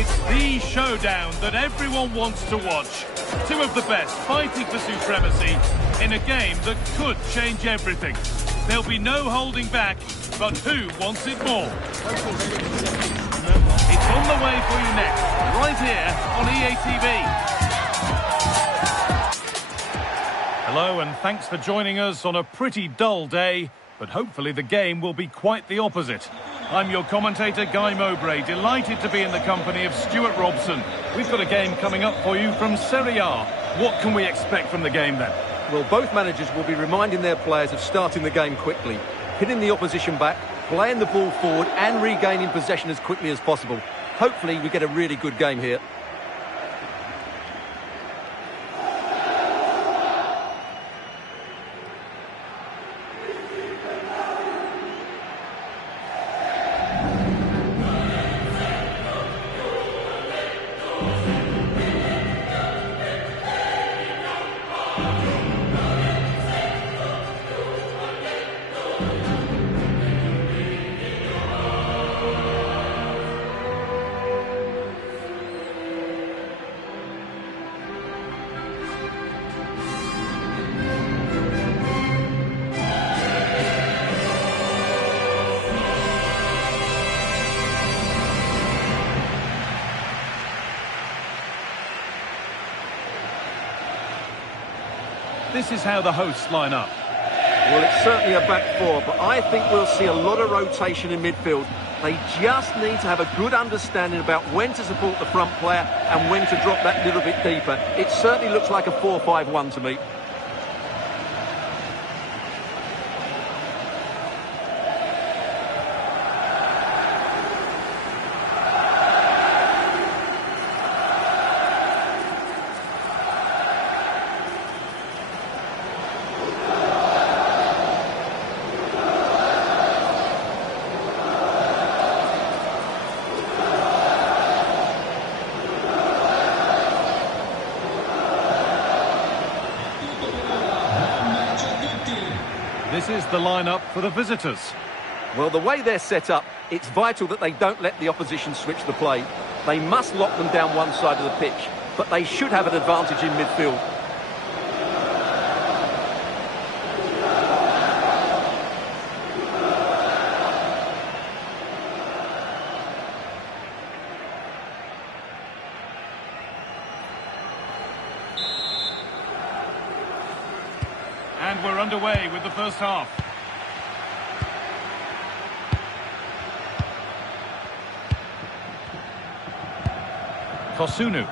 It's the showdown that everyone wants to watch. Two of the best fighting for supremacy in a game that could change everything. There'll be no holding back, but who wants it more? It's on the way for you next, right here on EA TV. Hello and thanks for joining us on a pretty dull day, but hopefully the game will be quite the opposite. I'm your commentator, Guy Mowbray, delighted to be in the company of Stuart Robson. We've got a game coming up for you from Serie A. What can we expect from the game then? Well, both managers will be reminding their players of starting the game quickly, hitting the opposition back, playing the ball forward and regaining possession as quickly as possible. Hopefully we get a really good game here. This is how the hosts line up. Well, it's certainly a back four, but I think we'll see a lot of rotation in midfield. They just need to have a good understanding about when to support the front player and when to drop that little bit deeper. It certainly looks like a 4-5-1 to me. This is the lineup for the visitors. Well, the way they're set up, it's vital that they don't let the opposition switch the play. They must lock them down one side of the pitch, but they should have an advantage in midfield. And we're underway with the first half. Kosunu.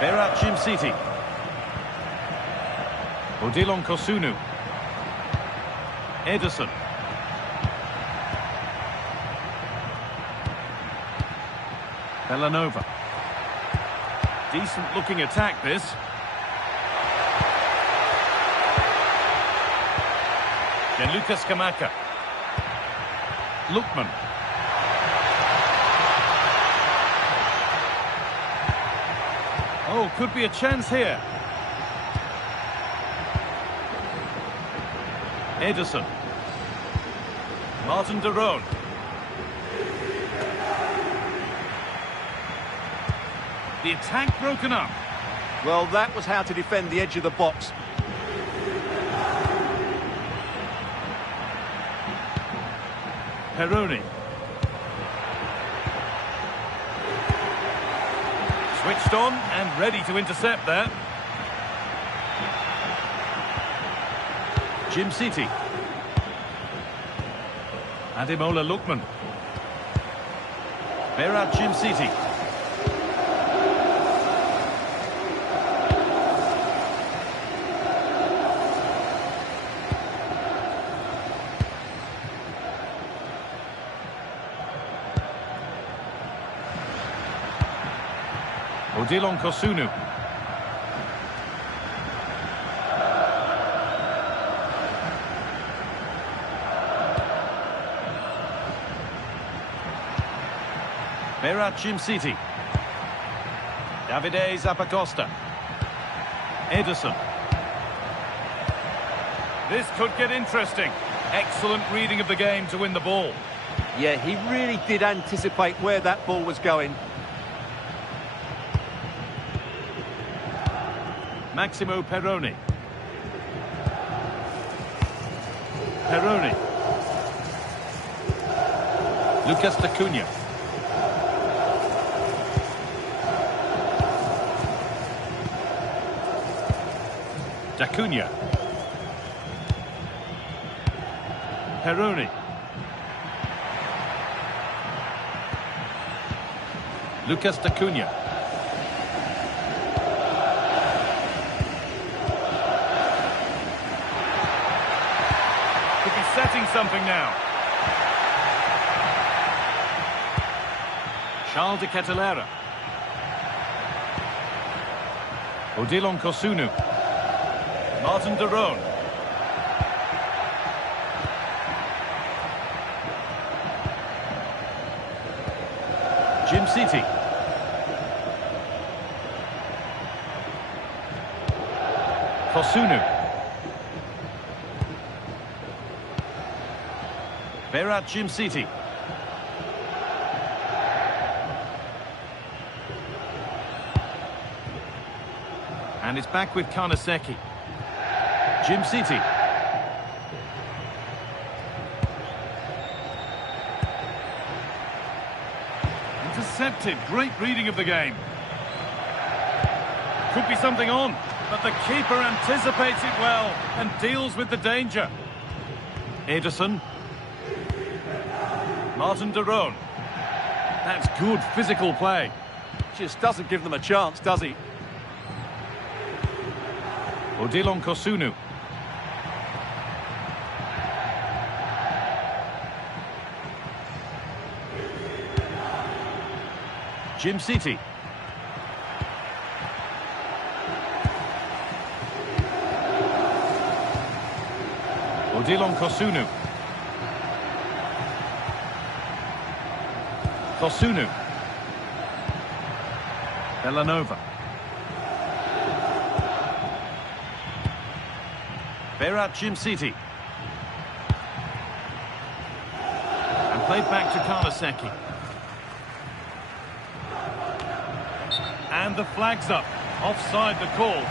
Berat Jimsiti. Odilon Kosunu. Ederson. Bellanova. Decent looking attack this. Lucas Kamaka. Lookman. Oh, could be a chance here. Ederson. Martin de Roon. The attack broken up. Well, that was how to defend the edge of the box. Peroni. Switched on and ready to intercept there. Jimsiti. Ademola Lookman. Berat Jimsiti. Odilon Kosunu. Berat Jimsiti. Davide Zappacosta. Ederson. This could get interesting. Excellent reading of the game to win the ball. Yeah, he really did anticipate where that ball was going. Maximo Perrone. Perrone. Lucas D'Acunha. D'Acunha. Perrone. Lucas D'Acunha. Could be setting something now. Charles de Kettelera. Odilon Kosunu. Martin de Roon. Jim City. Kosunu. Berat Jim City. And it's back with Karnaseki. Jim City. Intercepted. Great reading of the game. Could be something on, but the keeper anticipates it well and deals with the danger. Ederson. Martin de Roon. That's good physical play. Just doesn't give them a chance, does he? Odilon Kosunu. Jim City. Odilon Kosunu. Kosunu. Bellanova. Berat Jim City. And played back to Karnaseki. And the flag's up. Offside the call.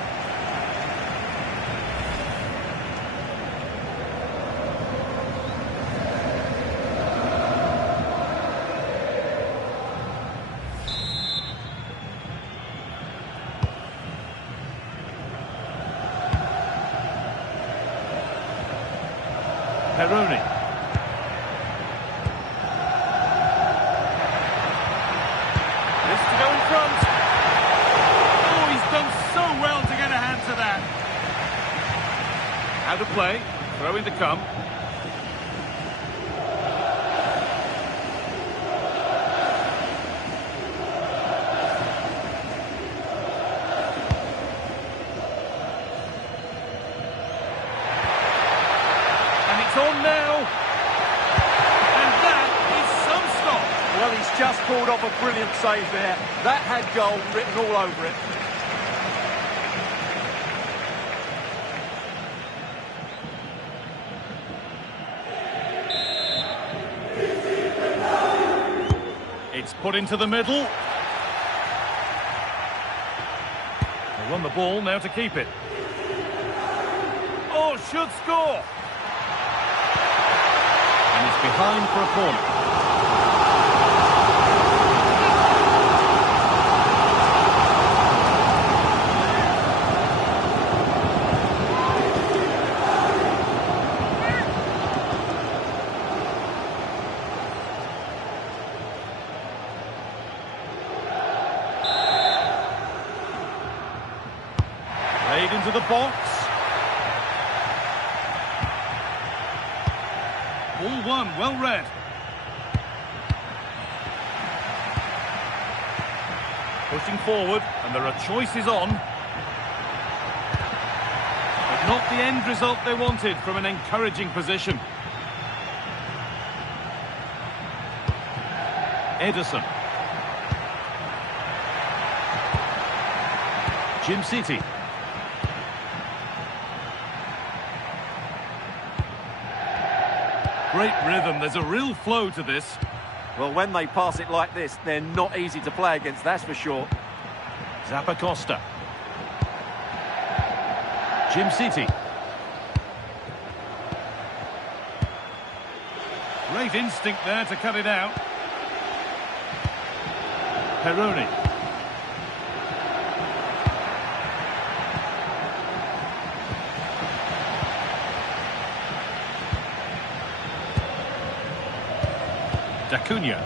Perrone. This to go in front. Oh, he's done so well to get a hand to that. Out of play. Throwing to come. It's on now, and that is some stop. Well, he's just pulled off a brilliant save there. That had goal written all over it. It's put into the middle. They won the ball, now to keep it. Oh, should score. And it's behind for a corner. Played into the box. All one, well read. Pushing forward, and there are choices on. But not the end result they wanted from an encouraging position. Ederson. Jim City. great rhythm. There's a real flow to this. Well, when they pass it like this, they're not easy to play against, that's for sure. Zappacosta. Jim City. Great instinct there to cut it out. Peroni. D'Acunha.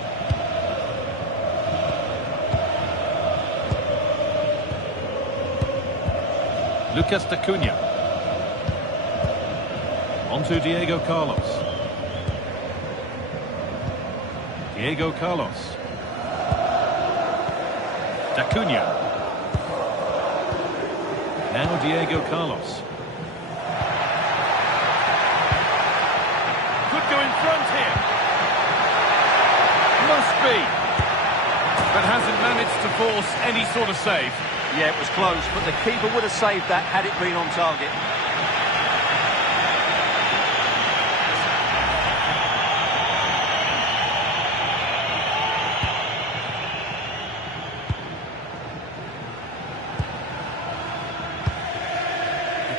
Lucas D'Acunha. On to Diego Carlos. Diego Carlos. D'Acunha. Now Diego Carlos. Could go in front here. Must be. But hasn't managed to force any sort of save. Yeah, it was close, but the keeper would have saved that had it been on target.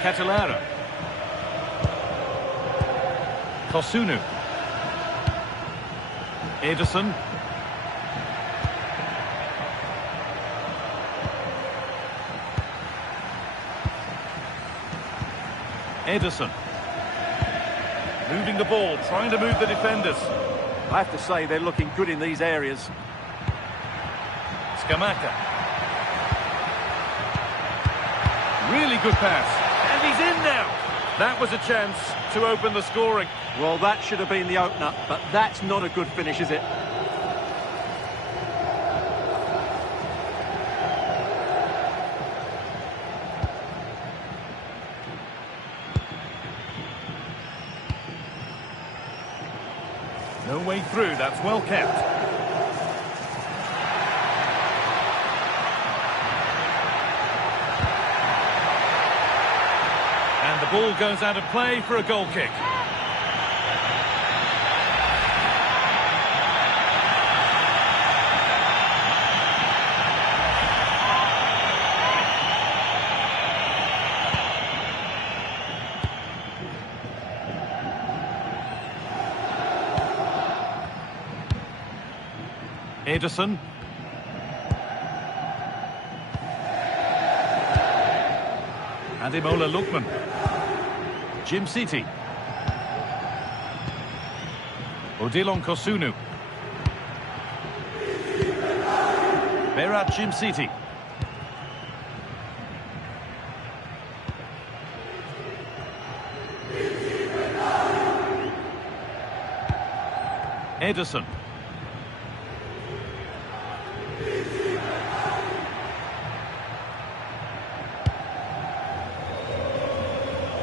Catalara. Kosunu. Ederson. Ederson. Moving the ball, trying to move the defenders. I have to say they're looking good in these areas. Scamacca. Really good pass. And he's in now. That was a chance to open the scoring. Well, that should have been the opener, but that's not a good finish, is it? No way through, that's well kept. And the ball goes out of play for a goal kick. Ederson. Ademola Lookman. Jim City. Odilon Kosunu. Berat Jim City. Ederson.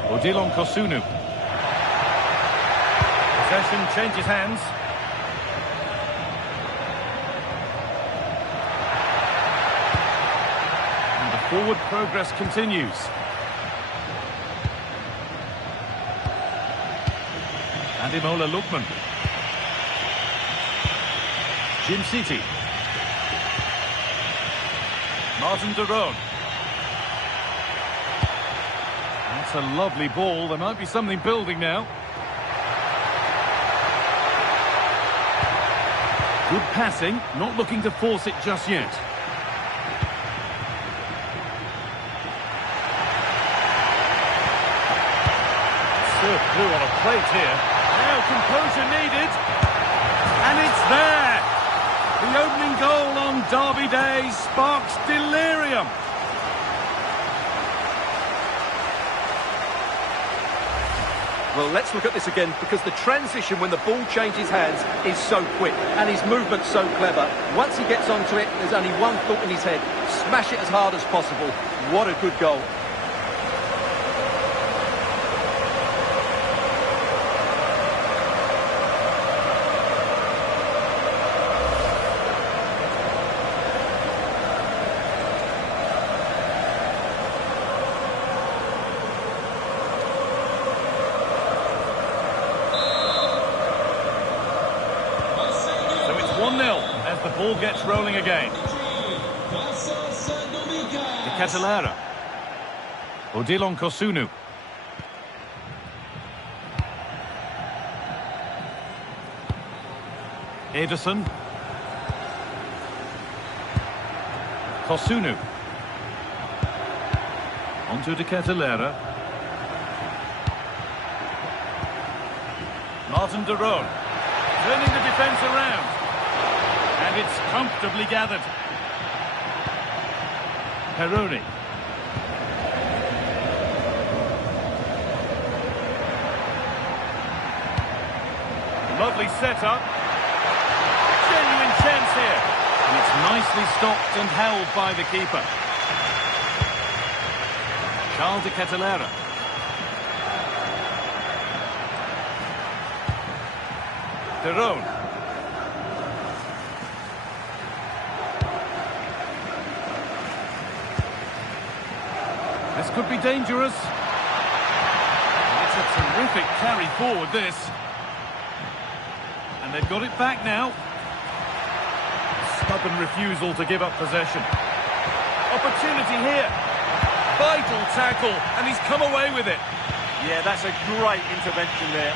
Odilon Kosunu. Possession changes hands. And the forward progress continues. Ademola Lookman. Jim City. Martin de Roon. That's a lovely ball. There might be something building now. Good passing, not looking to force it just yet. Served through on a plate here. Now composure needed. And it's there. The opening goal on Derby Day sparks delirium. Well, let's look at this again, because the transition when the ball changes hands is so quick and his movement's so clever. Once he gets onto it, there's only one thought in his head: smash it as hard as possible. What a good goal. as the ball gets rolling again. Catalara. Odilon Kosunu. Ederson. Kosunu. Onto De Catalara. Martin de Roon. Turning the defence around. And it's comfortably gathered. Peroni. Lovely setup. Genuine chance here. And it's nicely stopped and held by the keeper. Charles de Catalara. De Roon. This could be dangerous. It's a terrific carry forward, this. And they've got it back now. Stubborn refusal to give up possession. Opportunity here. Vital tackle, and he's come away with it. Yeah, that's a great intervention there.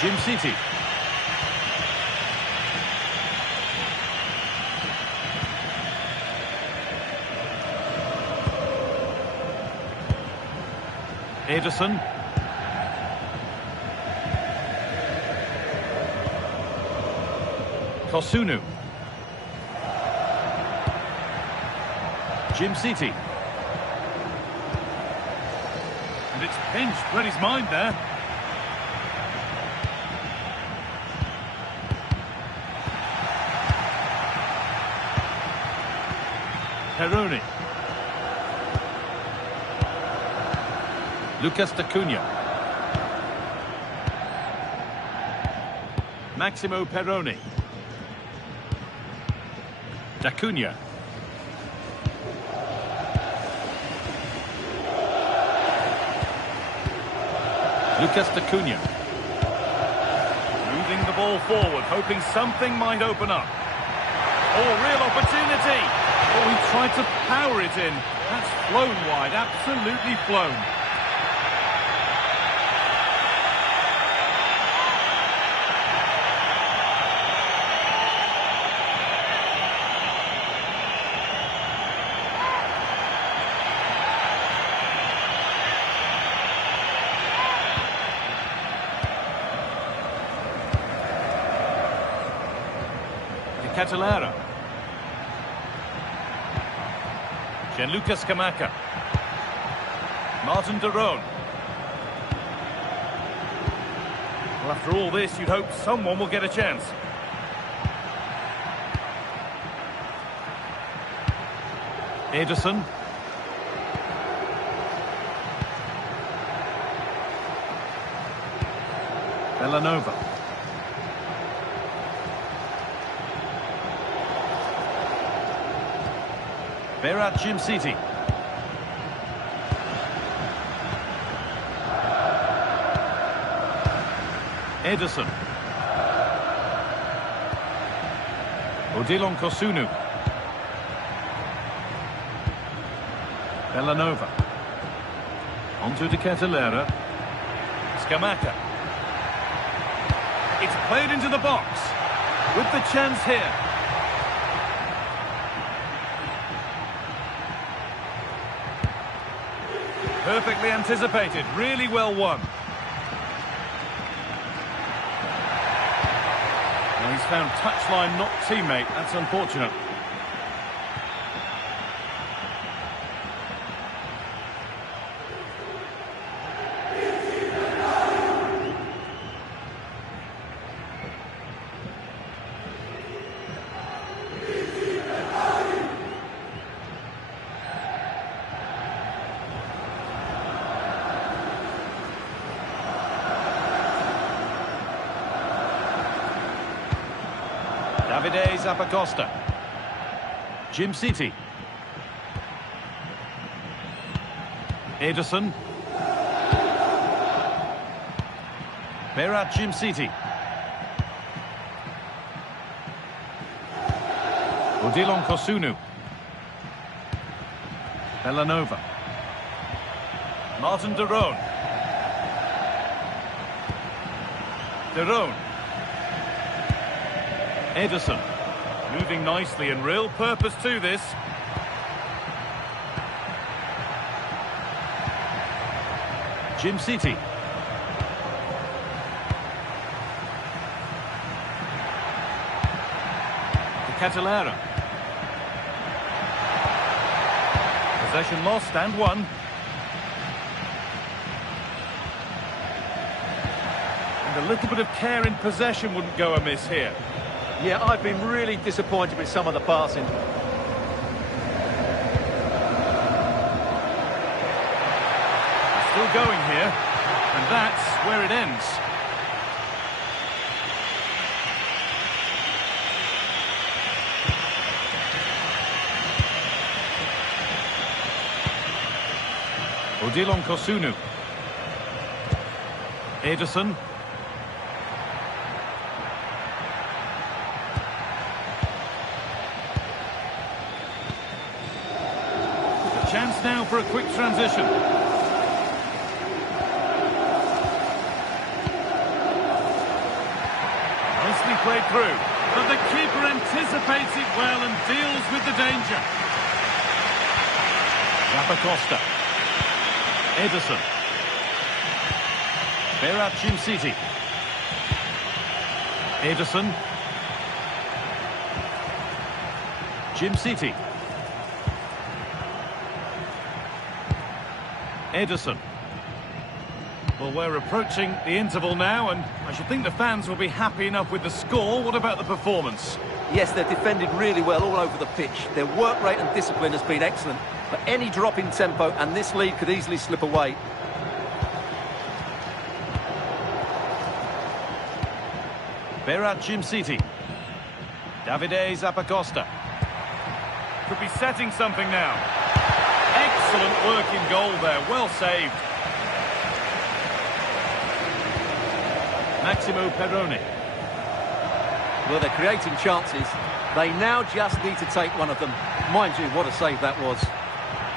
Jim City. Ederson. Kosunu. Jim City. And it's pinched, read his mind there. Peroni. Lucas D'Acunha. Maximo Peroni. D'Acunha. Lucas D'Acunha. Moving the ball forward, hoping something might open up. Oh, real opportunity. Oh, he tried to power it in. That's flown wide, absolutely flown. Catalara. Gianluca Scamacca. Martin de Roon. Well, after all this, you'd hope someone will get a chance. Ederson. Villanova. Berat Jim City. Ederson. Odilon Kosunu. Villanova. Onto De Catalara. Scamacca. It's played into the box. With the chance here. Perfectly anticipated, really well won. Well, he's found touchline, not teammate. That's unfortunate. Davide Zappacosta. Jim City. Ederson. Berat Jim City. Odilon Kosunu. Bellanova. Martin de Roon. De Roon. Ederson. Moving nicely and real purpose to this. Jim City. Catalera. Possession lost and won. And a little bit of care in possession wouldn't go amiss here. Yeah, I've been really disappointed with some of the passing. Still going here, and that's where it ends. Odilon Kosunu. Ederson. A chance now for a quick transition. Nicely played through, but the keeper anticipates it well and deals with the danger. Zappacosta. Ederson. Berat Jim City. Ederson. Jim City. Ederson. Well, we're approaching the interval now, and I should think the fans will be happy enough with the score. What about the performance? Yes, they've defended really well all over the pitch. Their work rate and discipline has been excellent. But any drop in tempo and this lead could easily slip away. Berat Jim City. Davide Zappacosta. Could be setting something now. Excellent work in goal there. Well saved. Massimo Perrone. Well, they're creating chances. They now just need to take one of them. Mind you, what a save that was.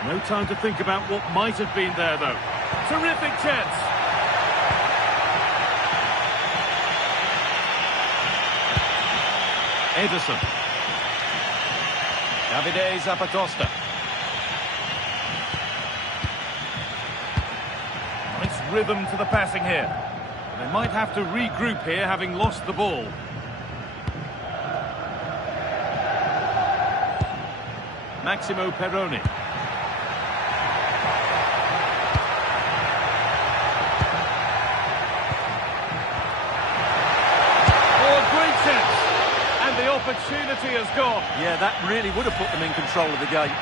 No time to think about what might have been there, though. Terrific chance. Ederson. Davide Zappacosta. Nice rhythm to the passing here. They might have to regroup here, having lost the ball. Massimo Perrone. Oh, great chance. And the opportunity has gone. Yeah, that really would have put them in control of the game.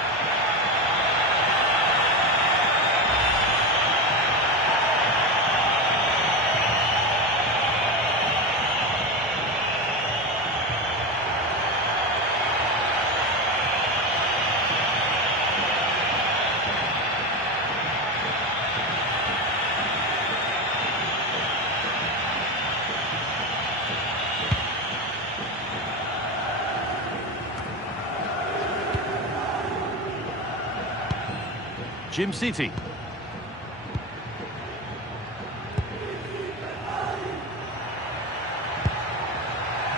Jim City.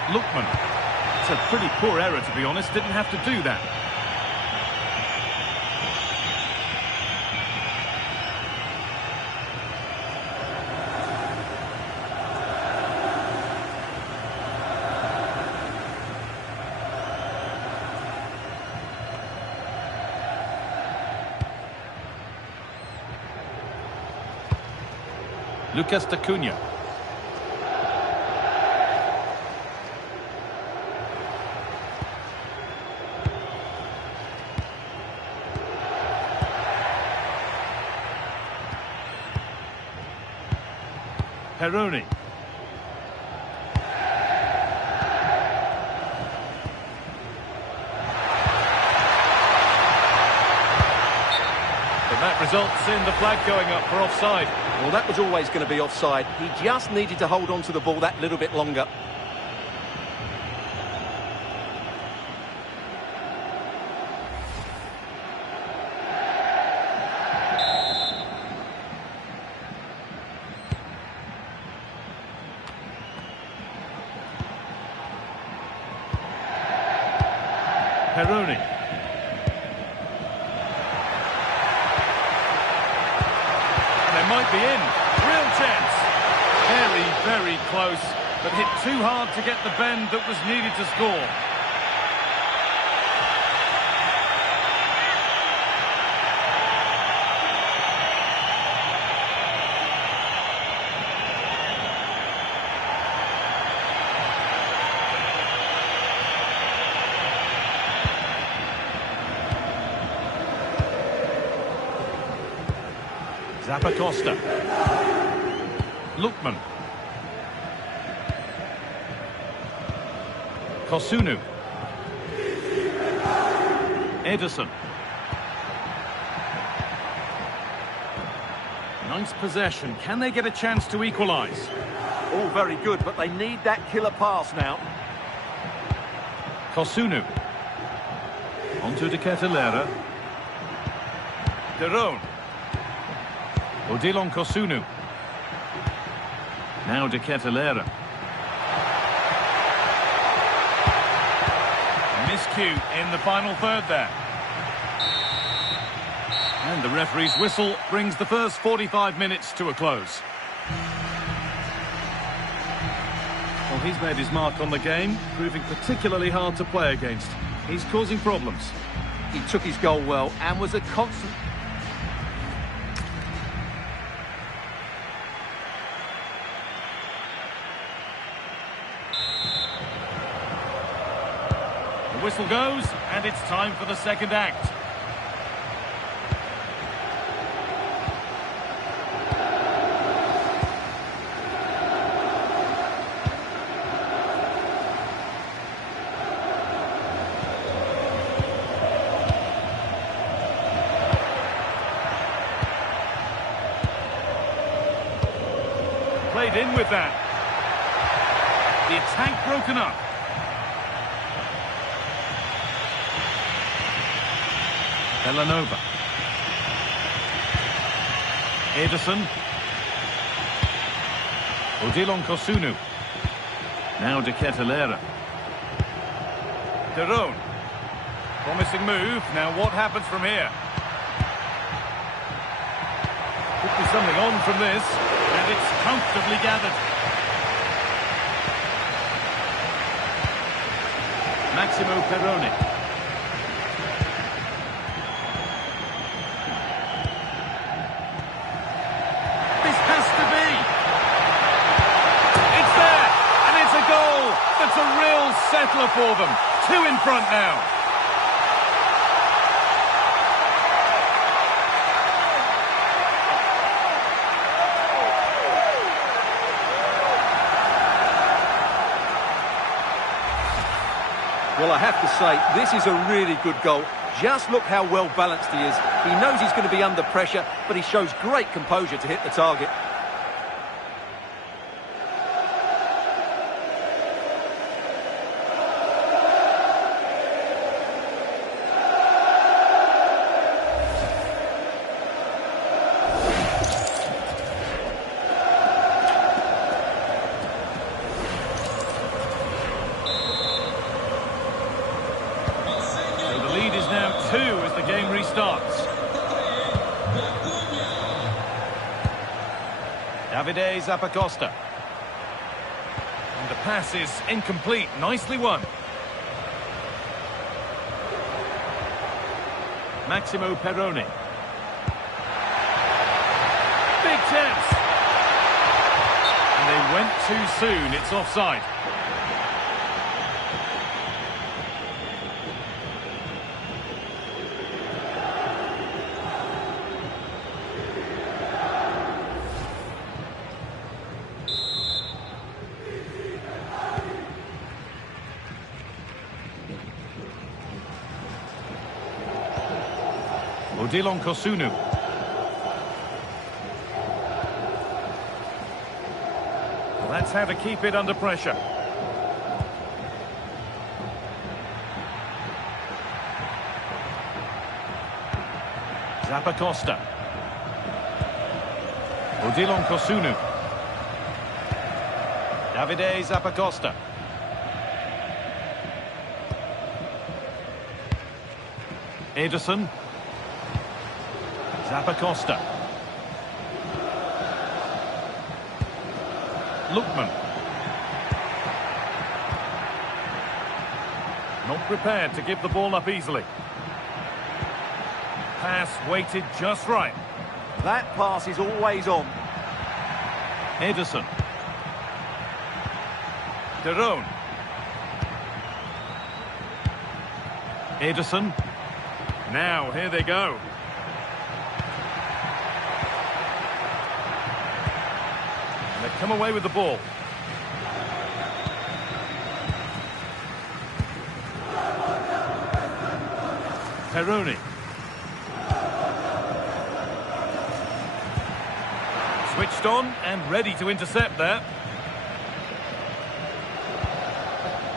Lookman. It's a pretty poor error, to be honest. Didn't have to do that. Lucas D'Acunha. Perrone. And that results in the flag going up for offside. Well, that was always going to be offside. He just needed to hold on to the ball that little bit longer. Peroni. They might be in. Real chance. Very, very close, but hit too hard to get the bend that was needed to score. Zappacosta. Lookman. Kosunu. Edison. Nice possession. Can they get a chance to equalise? All very good, but they need that killer pass now. Kosunu. Onto De Ketelera. De Roon. Odilon Kosunu. Now De Ketelera. Miscue in the final third there. And the referee's whistle brings the first 45 minutes to a close. Well, he's made his mark on the game, proving particularly hard to play against. He's causing problems. He took his goal well and was a constant... The whistle goes, and it's time for the second act. Played in with that. The attack broken up. Villanova. Edison. Odilon Kosunu. Now De Ketelera. De Roon. Promising move. Now what happens from here? Could be something on from this. And it's comfortably gathered. Massimo Peroni. It's a real settler for them. 2 in front now. Well, I have to say, this is a really good goal. Just look how well balanced he is. He knows he's going to be under pressure, but he shows great composure to hit the target. Davide Zappacosta. And the pass is incomplete. Nicely won. Massimo Peroni. Big chance. And they went too soon. It's offside. Odilon Kosunu. Well, that's how to keep it under pressure. Zappacosta. Odilon Kosunu. Davide Zappacosta. Ederson. Zappacosta. Lookman. Not prepared to give the ball up easily. Pass weighted just right. That pass is always on. Ederson. De Roon. Ederson. Now, here they go. And they come away with the ball. Peroni. Switched on and ready to intercept there.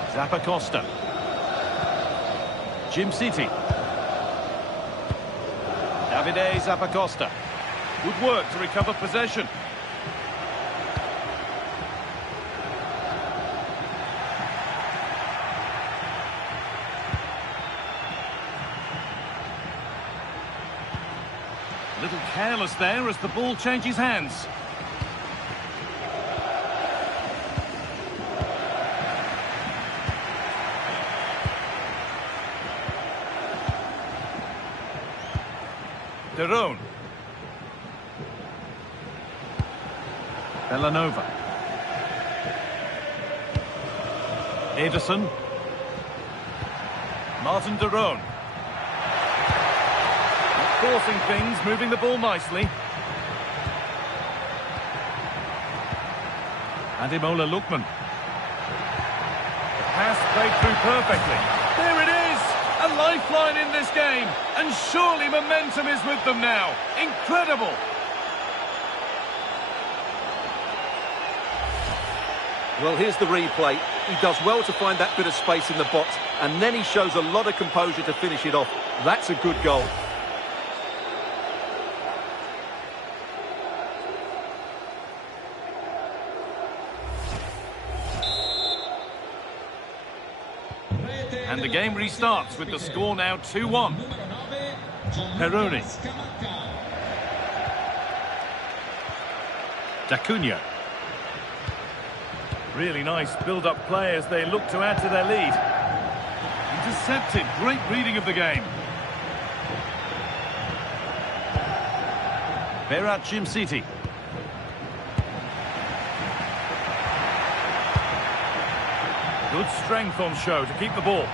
Zappacosta. Jim City. Davide Zappacosta. Good work to recover possession. A little careless there as the ball changes hands. De Roon. Bellanova. Ederson. Martin De Roon. Forcing things, moving the ball nicely. Ademola Lookman. The pass played through perfectly. There it is! A lifeline in this game. And surely momentum is with them now. Incredible! Well, here's the replay. He does well to find that bit of space in the box, and then he shows a lot of composure to finish it off. That's a good goal. And the game restarts with the score now 2-1. Peroni. D'Acunha. Really nice build-up play as they look to add to their lead. Intercepted. Great reading of the game. Berat Jim City. Good strength on show to keep the ball.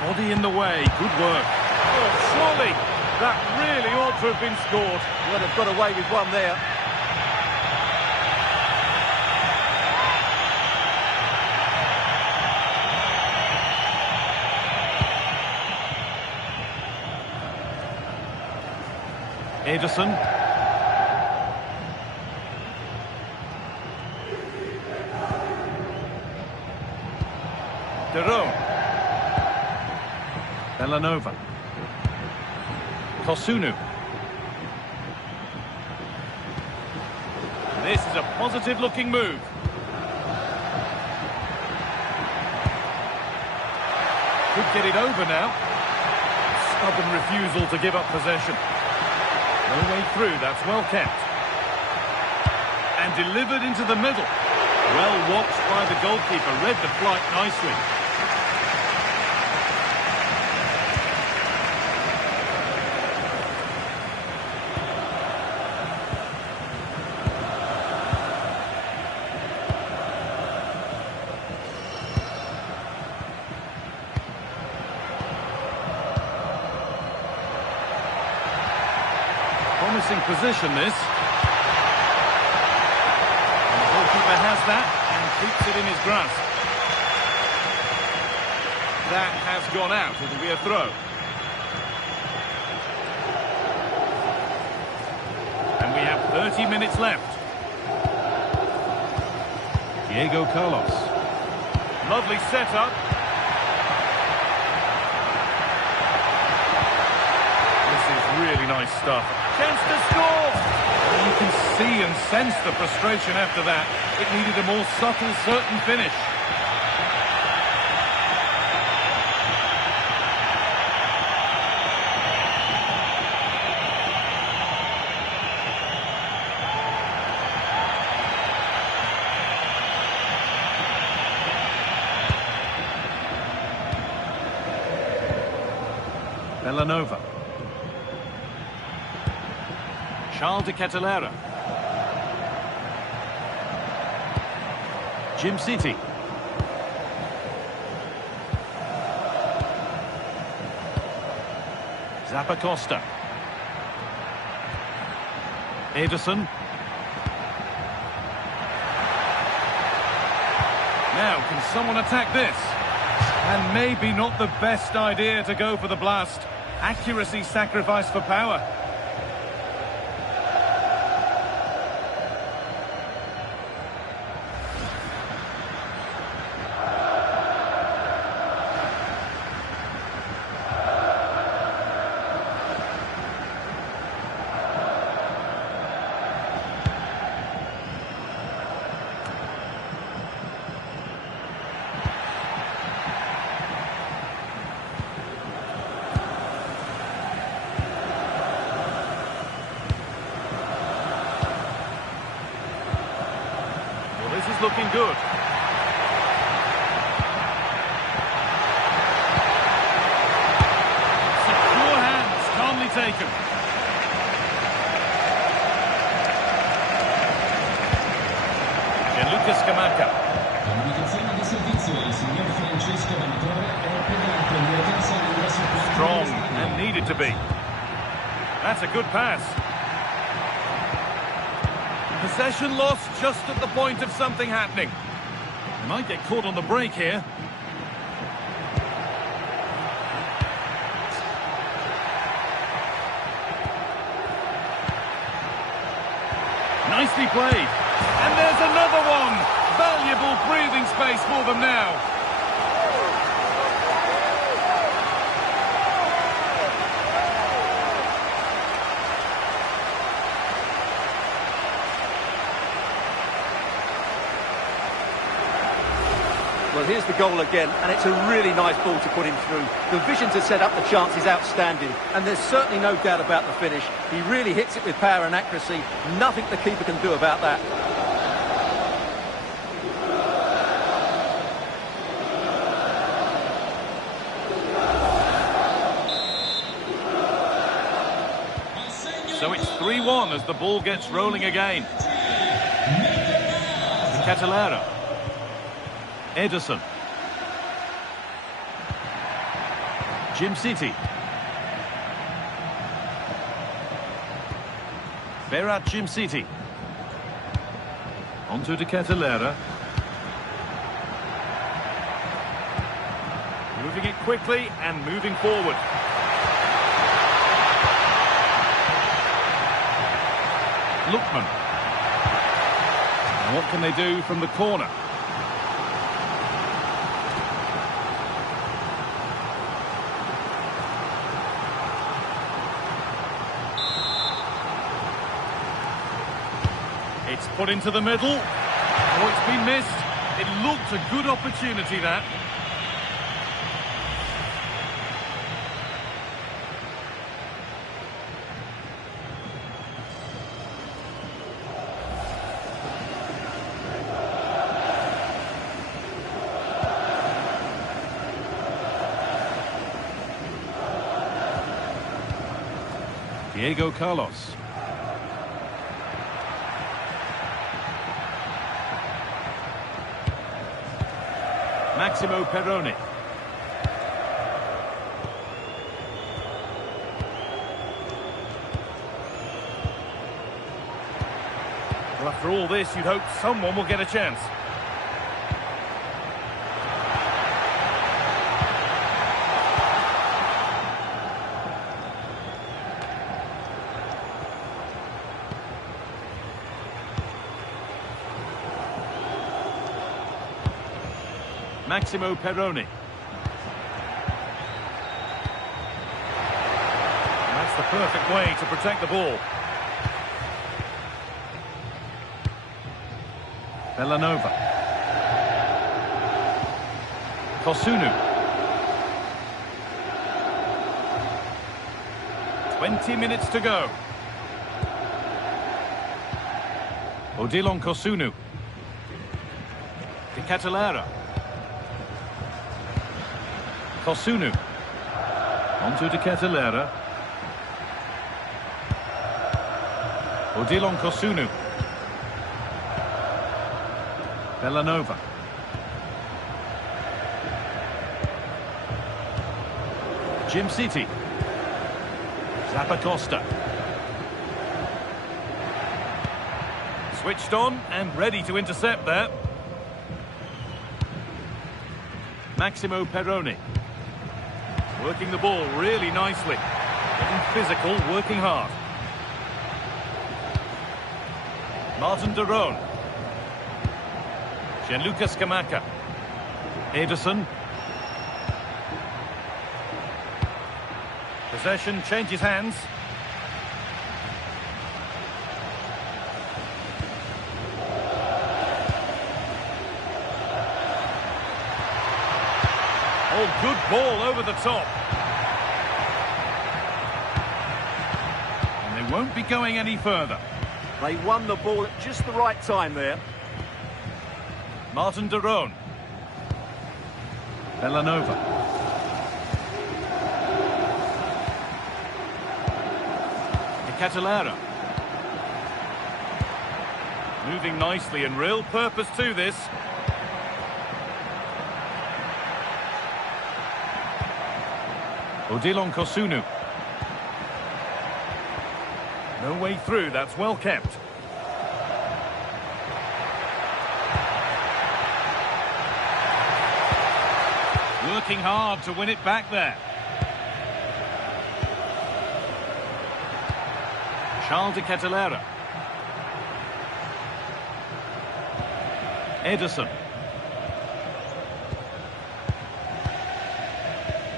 Body in the way. Good work. Oh, surely that really ought to have been scored. Well, they've got away with one there. Ederson. De Roon. Bellanova. Kosunu. This is a positive-looking move. Could get it over now. Stubborn refusal to give up possession. No way through, that's well kept. And delivered into the middle. Well watched by the goalkeeper, read the flight nicely. Promising position, this. And the goalkeeper has that and keeps it in his grasp. That has gone out. It'll be a throw. And we have 30 minutes left. Diego Carlos. Lovely setup. This is really nice stuff. Chance to score! You can see and sense the frustration after that. It needed a more subtle, certain finish. Bellanova. Charles de Ketelera. Jim City. Zappacosta. Ederson. Now, can someone attack this? And maybe not the best idea to go for the blast. Accuracy sacrificed for power. This is looking good. Secure hands, calmly taken. Gianluca Scamacca. Comunicazione di servizio, il signor Francesco Vantore è pedante l'emergenza nella supplenza. Strong and needed to be. That's a good pass. Possession lost just at the point of something happening. He might get caught on the break here. Nicely played. And there's another one. Valuable breathing space for them now. Well, here's the goal again, and it's a really nice ball to put him through. The vision to set up the chance is outstanding, and there's certainly no doubt about the finish. He really hits it with power and accuracy. Nothing the keeper can do about that. So it's 3-1 as the ball gets rolling again. Ketelera. Ederson. Jim City. Berat Jim City. Onto De Ketelera. Moving it quickly and moving forward. Lookman. And what can they do from the corner? It's put into the middle. Oh, it's been missed. It looked a good opportunity, that. Diego Carlos. Maximo Perrone. Well, after all this, you'd hope someone will get a chance. Maximo Perrone. That's the perfect way to protect the ball. Bellanova. Kosunu. 20 minutes to go. Odilon Kosunu. De Ketelera. Kosunu. On to Ketelera. Odilon Kosunu. Bellanova. Jim City. Zappacosta. Switched on and ready to intercept there. Maximo Perrone. Working the ball really nicely. Getting physical, working hard. Martin de Roon. Gianluca Scamacca. Ederson. Possession changes hands. Oh, good ball over the top. And they won't be going any further. They won the ball at just the right time there. Martin de Roon. Bellanova. Ketelera. Moving nicely and real purpose to this. Odilon Kosunu. No way through, that's well kept. Working hard to win it back there. Charles de Ketelera. Ederson.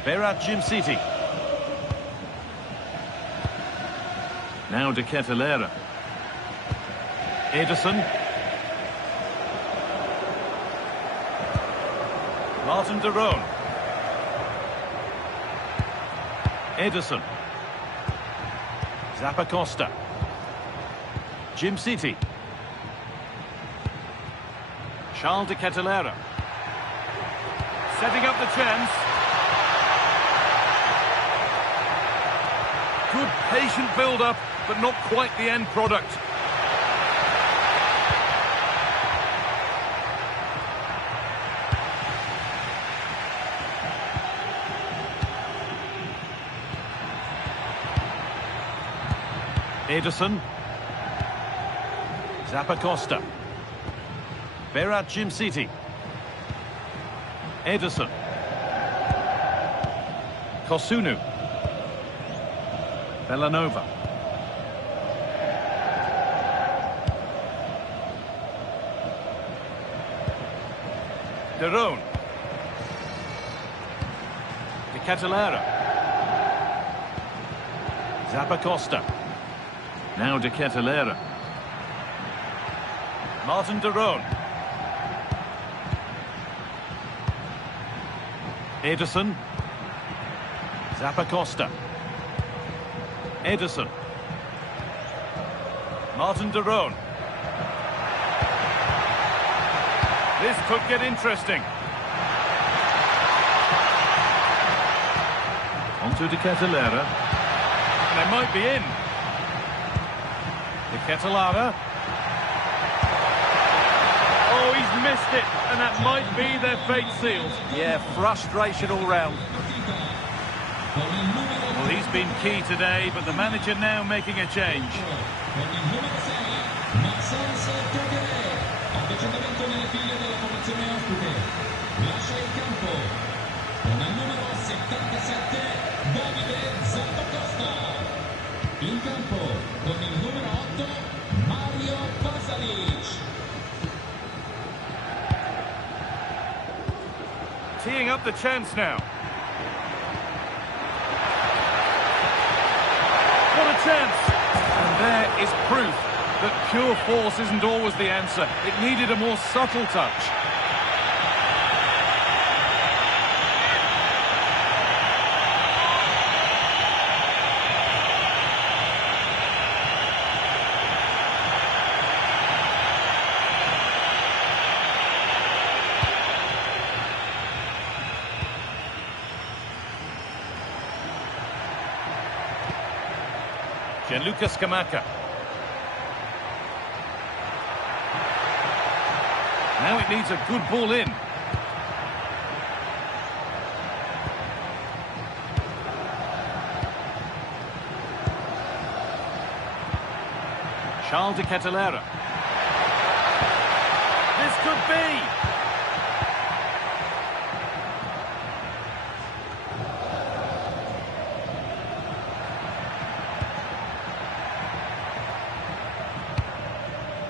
Berat Jim City. Now de Ketelera. Ederson. Martin de Roon. Ederson. Zappacosta. Jim City. Charles de Ketelera. Setting up the chance. Good patient build-up, but not quite the end product. Ederson. Zappacosta. Berat Jim City. Ederson. Kosunu. Bellanova. De Roon. De Ketelera. Zappacosta. Now de Ketelera. Martin de Roon. Ederson. Zappacosta. Ederson. Martin de Roon. This could get interesting. Onto de Ketelera. And they might be in. De Ketelera. Oh, he's missed it, and that might be their fate sealed. Yeah, frustration all round. Well, he's been key today, but the manager now making a change. In campo con il numero 8 Mario Pasalic. Teeing up the chance now. What a chance! And there is proof that pure force isn't always the answer. It needed a more subtle touch. Gianluca Scamacca. Now it needs a good ball in. Charles de Ketelera. This could be.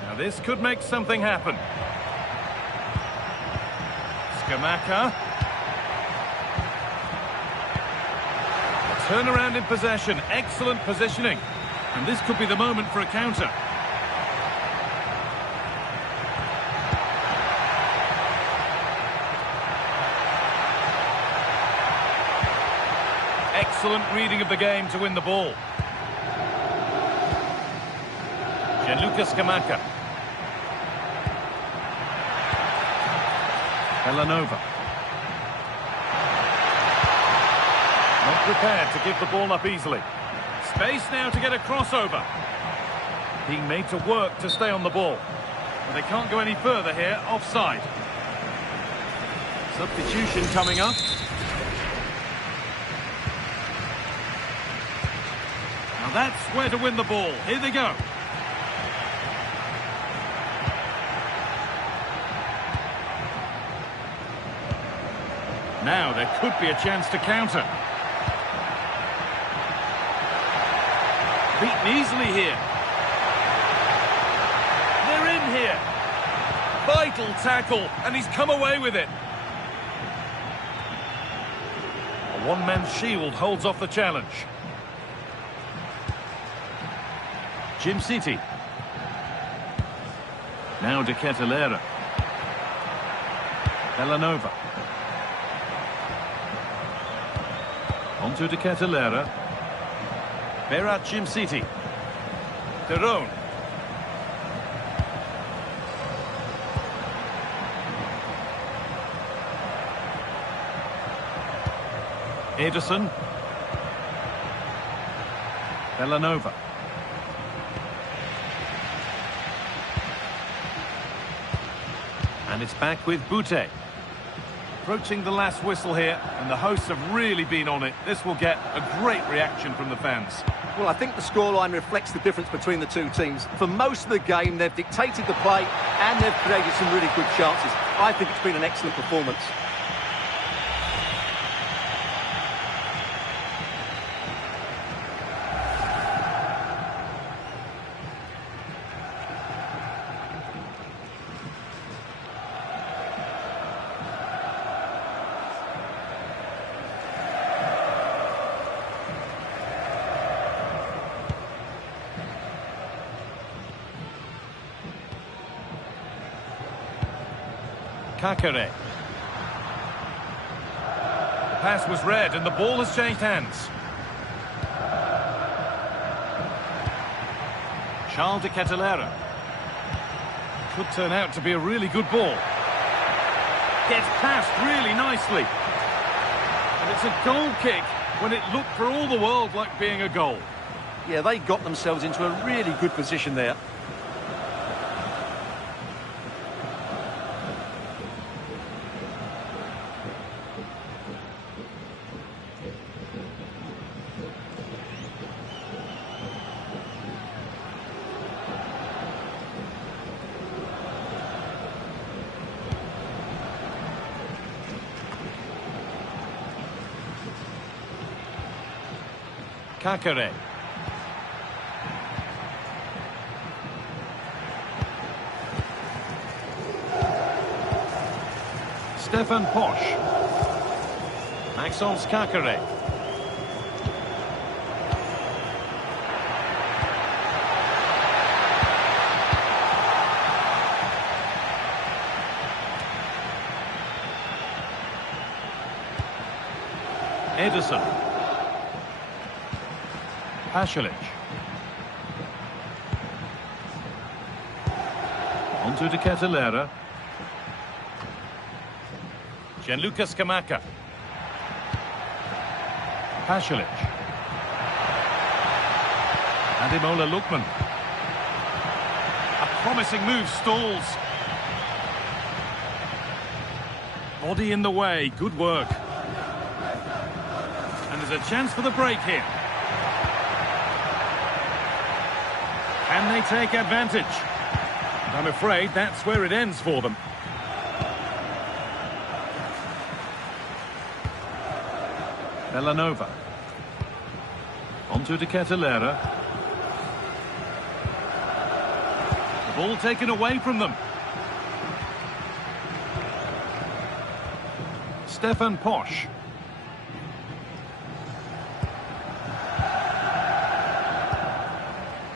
Now this could make something happen. Scamacca. Turnaround in possession. Excellent positioning. And this could be the moment for a counter. Excellent reading of the game to win the ball. Gianluca Scamacca. Villanova. Not prepared to give the ball up easily. Space now to get a crossover. Being made to work to stay on the ball. But they can't go any further here, offside. Substitution coming up. Now that's where to win the ball. Here they go. Now there could be a chance to counter. Beaten easily here. They're in here. Vital tackle, and he's come away with it. A one-man shield holds off the challenge. Jim City. Now de Ketelera. Villanova. Onto de Ketelera. Berat Jim City. Derone. Ederson. Villanova. And it's back with Butte. Approaching the last whistle here, and the hosts have really been on it. This will get a great reaction from the fans. Well, I think the scoreline reflects the difference between the two teams. For most of the game, they've dictated the play, and they've created some really good chances. I think it's been an excellent performance. Kakare. The pass was read and the ball has changed hands. Charles de Ketelera. Could turn out to be a really good ball. Gets past really nicely. And it's a goal kick when it looked for all the world like being a goal. Yeah, they got themselves into a really good position there. Kakare. Stefan Posch. Maxence Kakare. Ederson. Pasalic. Onto de Ketelera. Gianluca Scamacca. Pasalic. Ademola Lookman. A promising move stalls. Body in the way, good work. And there's a chance for the break here. Can they take advantage? And I'm afraid that's where it ends for them. Villanova. Onto De Ketelera. The ball taken away from them. Stefan Posch.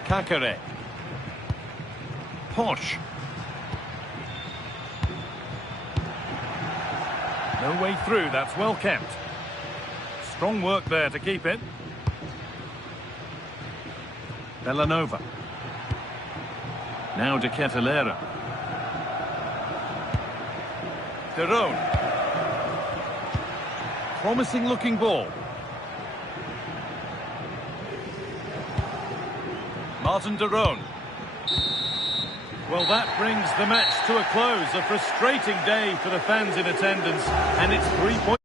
Kakare. Posch. No way through, that's well kept. Strong work there to keep it. Villanova. Now De Ketelera. Derone. Promising looking ball. Martin Derone. Well, that brings the match to a close. A frustrating day for the fans in attendance, and it's 3 points.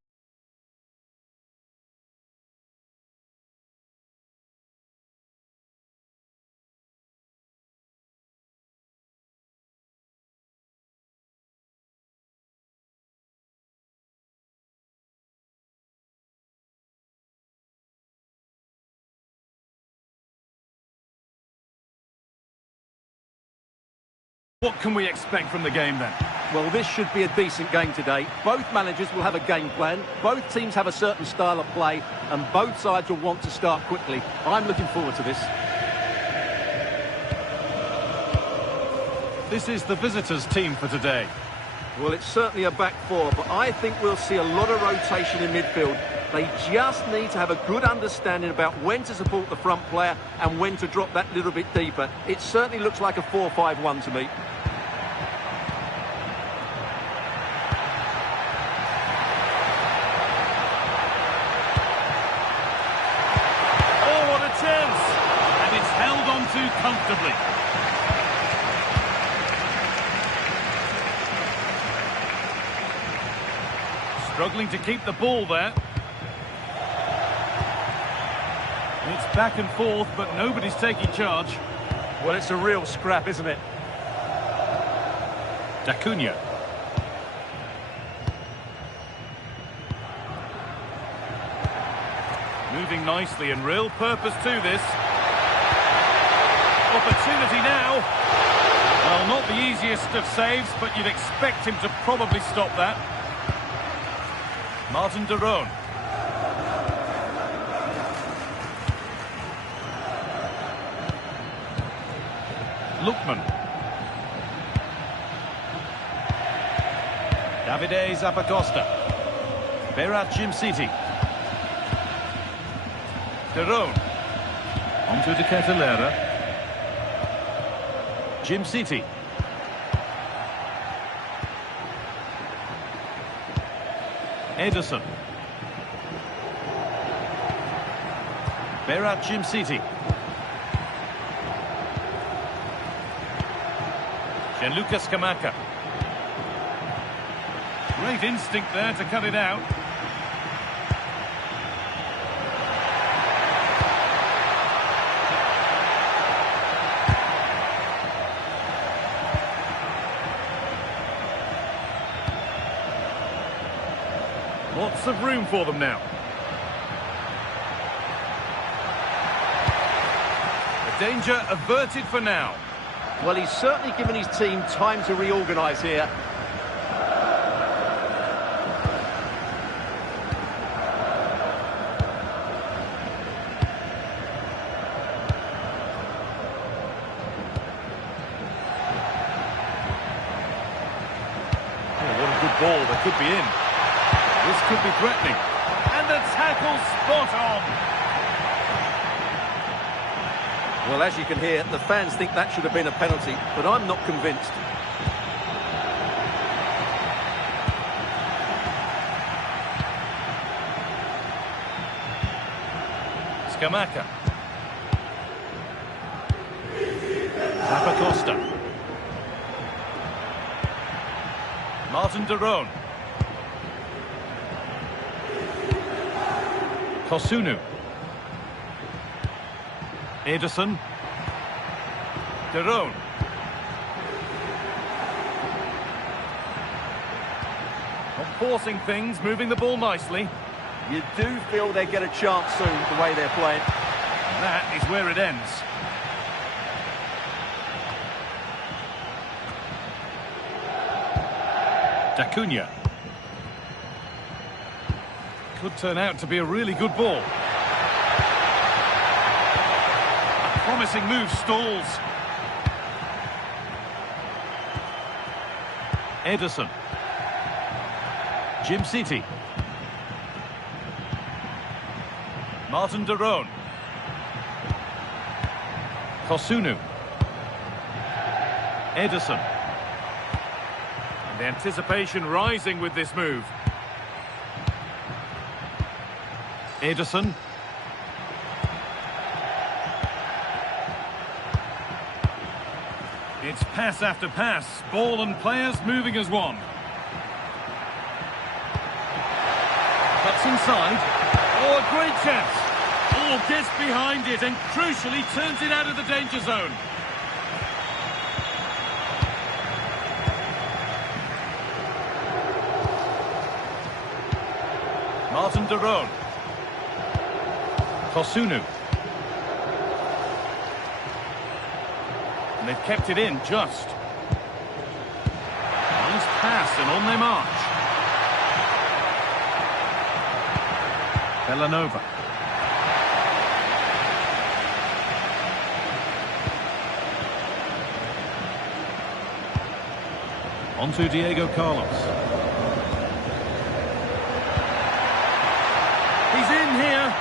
What can we expect from the game then? Well, this should be a decent game today. Both managers will have a game plan. Both teams have a certain style of play, and both sides will want to start quickly. I'm looking forward to this. This is the visitors' team for today. Well, it's certainly a back four, but I think we'll see a lot of rotation in midfield. They just need to have a good understanding about when to support the front player and when to drop that little bit deeper. It certainly looks like a 4-5-1 to me. Oh, what a chance! And it's held on to comfortably. Struggling to keep the ball there. It's back and forth, but nobody's taking charge. Well, it's a real scrap, isn't it? D'Acunha. Moving nicely and real purpose to this. Opportunity now. Well, not the easiest of saves, but you'd expect him to probably stop that. Martin Derone. Lookman. Davide Zappacosta. Berat Jimsiti. Derone. Onto De Ketelera. Jimsiti. Ederson. Berat Jimsiti. Gianluca Scamacca. Great instinct there to cut it out. Lots of room for them now. The danger averted for now. Well, he's certainly given his team time to reorganise here. Oh, what a good ball, that could be in. This could be threatening. And the tackle spot on. Well, as you can hear, the fans think that should have been a penalty, but I'm not convinced. Scamacca. Zappacosta. Martin de Roon. Kosunu. Ederson. De Roon. Not forcing things, moving the ball nicely. You do feel they get a chance soon, the way they're playing. And that is where it ends. D'Acunha. Could turn out to be a really good ball. A promising move stalls. Ederson. Jim City. Martin de Roon. Kosunu. Ederson. And the anticipation rising with this move. Ederson. It's pass after pass. Ball and players moving as one. Cuts inside. Oh, a great chance. Oh, gets behind it and crucially turns it out of the danger zone. Martin de Roon. Kosunu. And they've kept it in just. Nice pass and on their march. Villanova. On to Diego Carlos. He's in here.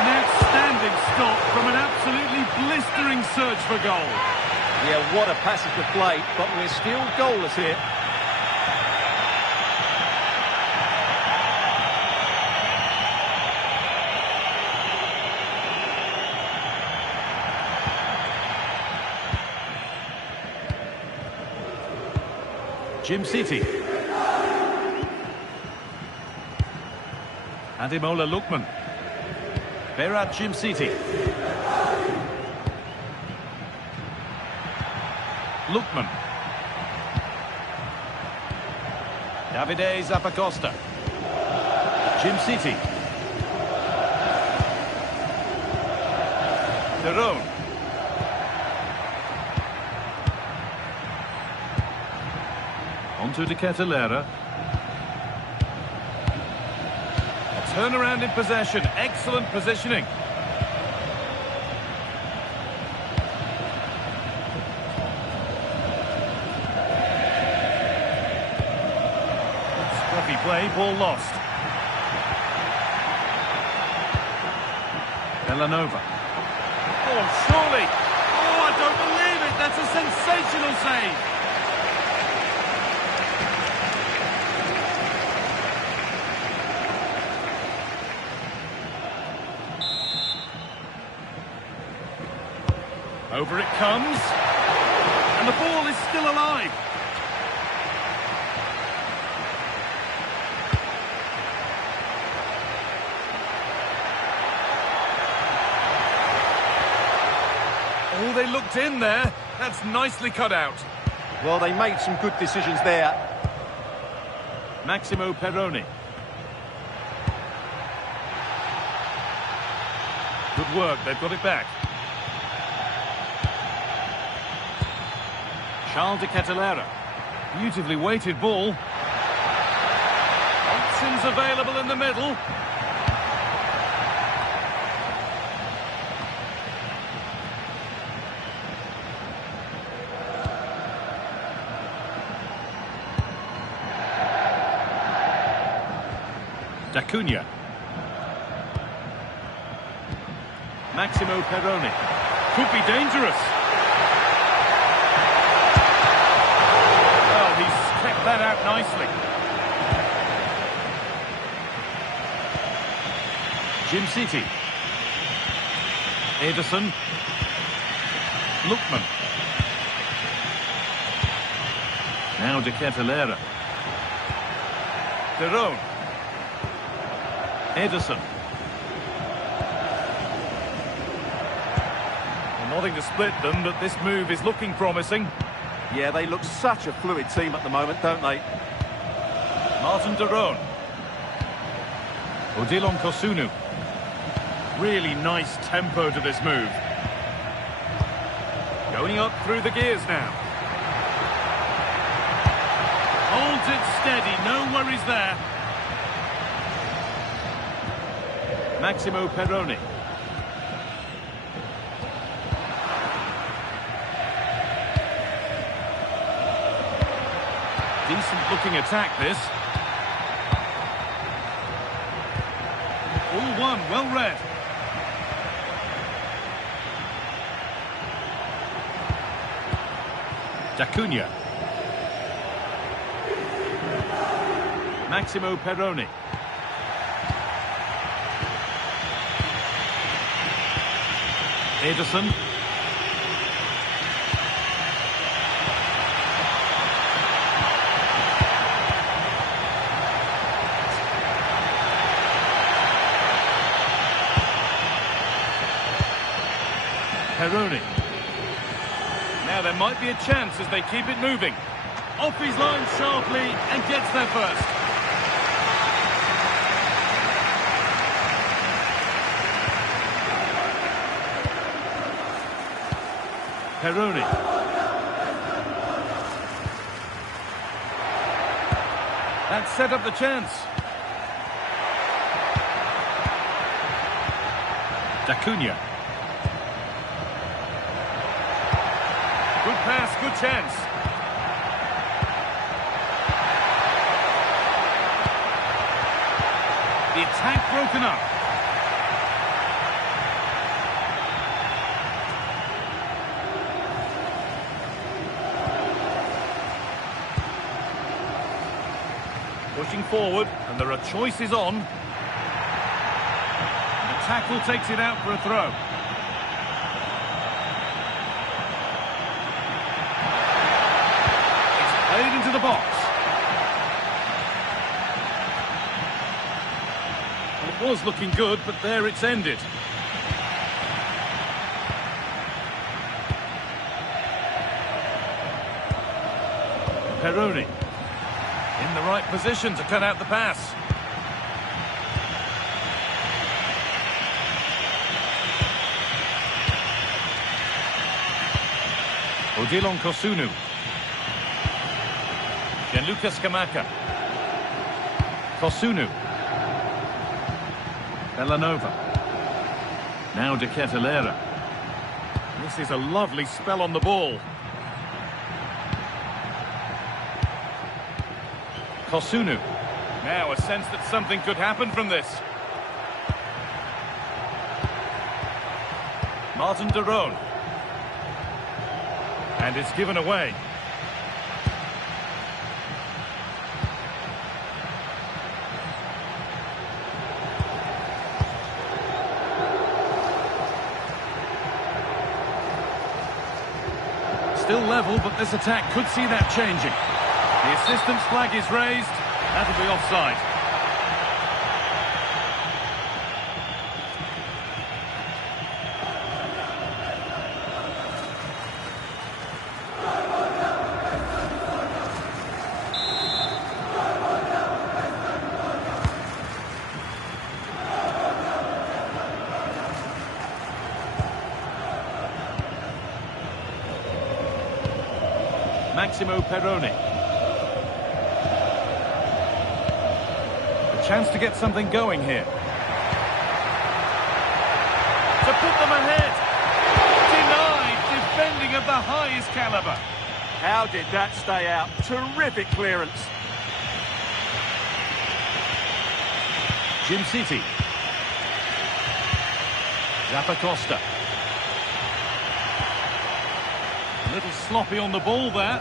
An outstanding stop from an absolutely blistering search for goal. Yeah, what a passage of play, but we're still goalless here. Jim City. Ademola Lookman. Berat Jim City. Lookman. Davide Zappacosta. Jim City. De Roon. On to De Ketelaere. A turnaround in possession. Excellent positioning. Scruffy play, ball lost. Villanova. Oh, surely. Oh, I don't believe it. That's a sensational save. Over it comes. And the ball is still alive. Oh, they looked in there. That's nicely cut out. Well, they made some good decisions there. Maximo Perrone. Good work, they've got it back. Charles de Ketelaere. Beautifully weighted ball. Options available in the middle. D'Acunha. Maximo Perrone. Could be dangerous. Well, he's kept that out nicely. Jim City. Ederson. Lookman. Now De Ketelaere. De Roon. Ederson. Well, nothing to split them, but this move is looking promising. Yeah, they look such a fluid team at the moment, don't they? Martin De Roon. Odilon Kosunu. Really nice tempo to this move. Going up through the gears now. Holds it steady, no worries there. Maximo Perrone. Decent looking attack this. All one, well read. D'Acunha. Maximo Perrone. Ederson. Perrone. Now there might be a chance as they keep it moving. Off his line sharply and gets there first. Perrone. That set up the chance. D'Acunha. Good pass, good chance. The attack broken up. Pushing forward, and there are choices on. The tackle takes it out for a throw. Played into the box. It was looking good, but there it's ended. Perrone in the right position to cut out the pass. Odilon Kosunu. Gianluca Scamacca. Kosunu. Bellanova. Now De Ketelaere. This is a lovely spell on the ball. Kosunu. Now a sense that something could happen from this. Martin De Roon. And it's given away. Still level, but this attack could see that changing. The assistant's flag is raised. That'll be offside. Maximo Perrone. A chance to get something going here. To put them ahead. Denied, defending of the highest caliber. How did that stay out? Terrific clearance. Jim City. Zappacosta. A little sloppy on the ball there.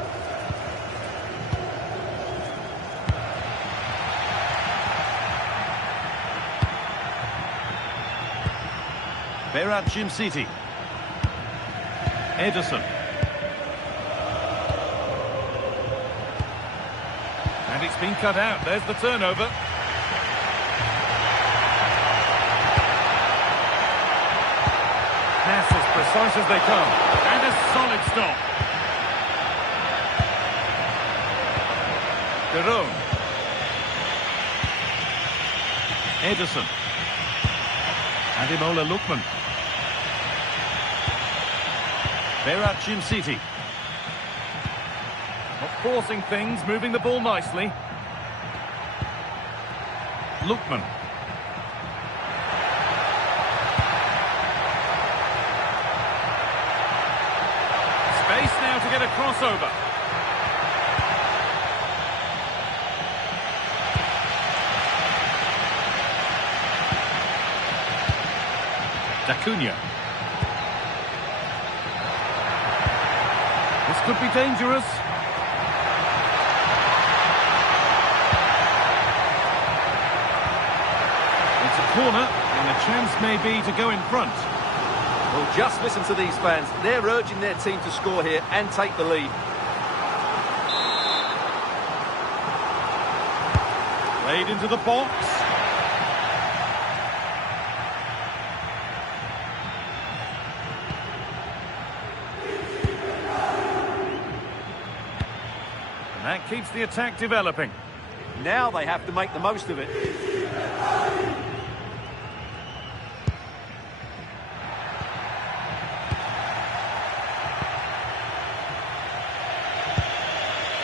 Berat Jim City. Ederson. And it's been cut out. There's the turnover. Pass as precise as they come. And a solid stop. Derone. Ederson. Ademola Lookman. Berat City. Not forcing things, moving the ball nicely. Lookman. Space now to get a crossover. Acuna. This could be dangerous. It's a corner, and a chance may be to go in front. Well, just listen to these fans. They're urging their team to score here and take the lead. Played into the box. That keeps the attack developing. Now they have to make the most of it.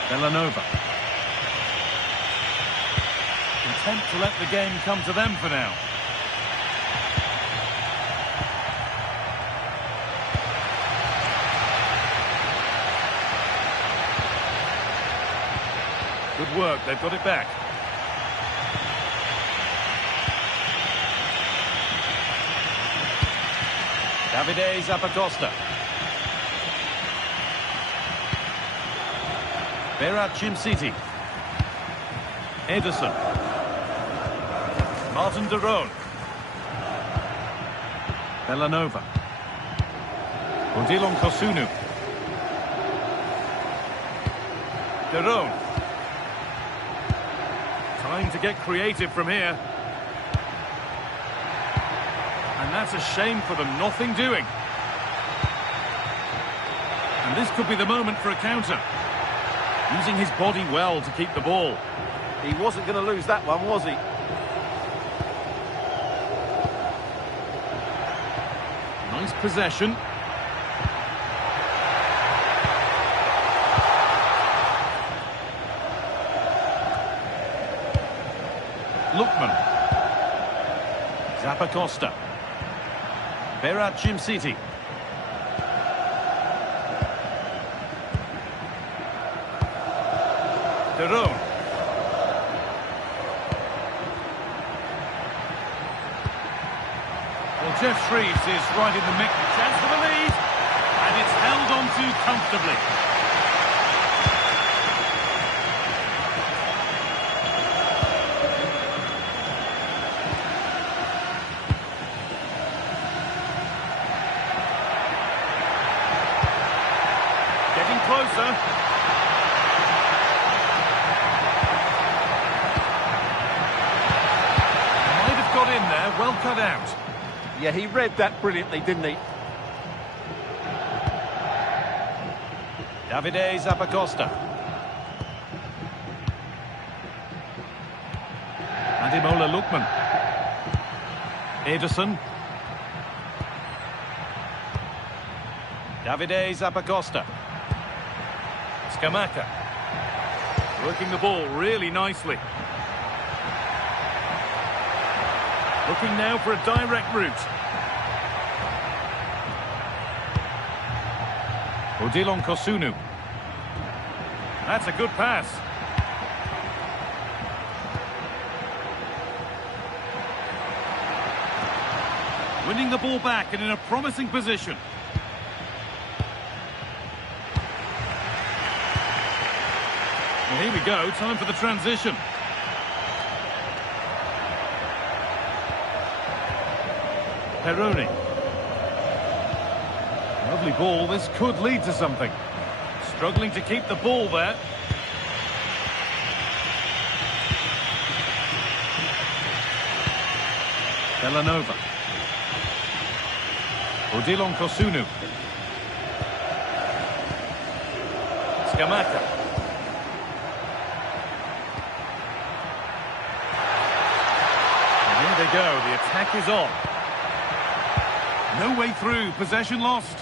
Villanova. Content to let the game come to them for now. Good work, they've got it back. Davide Zappacosta. Berat City. Ederson. Martin Derone. Villanova. Odilon Kosunu. Derone. Time to get creative from here. And that's a shame for them, nothing doing. And this could be the moment for a counter. Using his body well to keep the ball. He wasn't going to lose that one, was he? Nice possession. Lookman. Zappacosta. Berat City. Derone. Well, Jeff Shreves is right in the mix. Chance for the lead. And it's held on to comfortably. Getting closer. Might have got in there, well cut out. Yeah, he read that brilliantly, didn't he? Davide Zappacosta. Ademola Lookman. Ederson. Davide Zappacosta. Scamacca. Working the ball really nicely. Looking now for a direct route. Odilon Kosunu. That's a good pass. Winning the ball back and in a promising position. Well, here we go, time for the transition. Peroni. Lovely ball, this could lead to something. Struggling to keep the ball there. Villanova. Odilon Kosunu. Scamacca. And here they go, the attack is on. No way through, possession lost.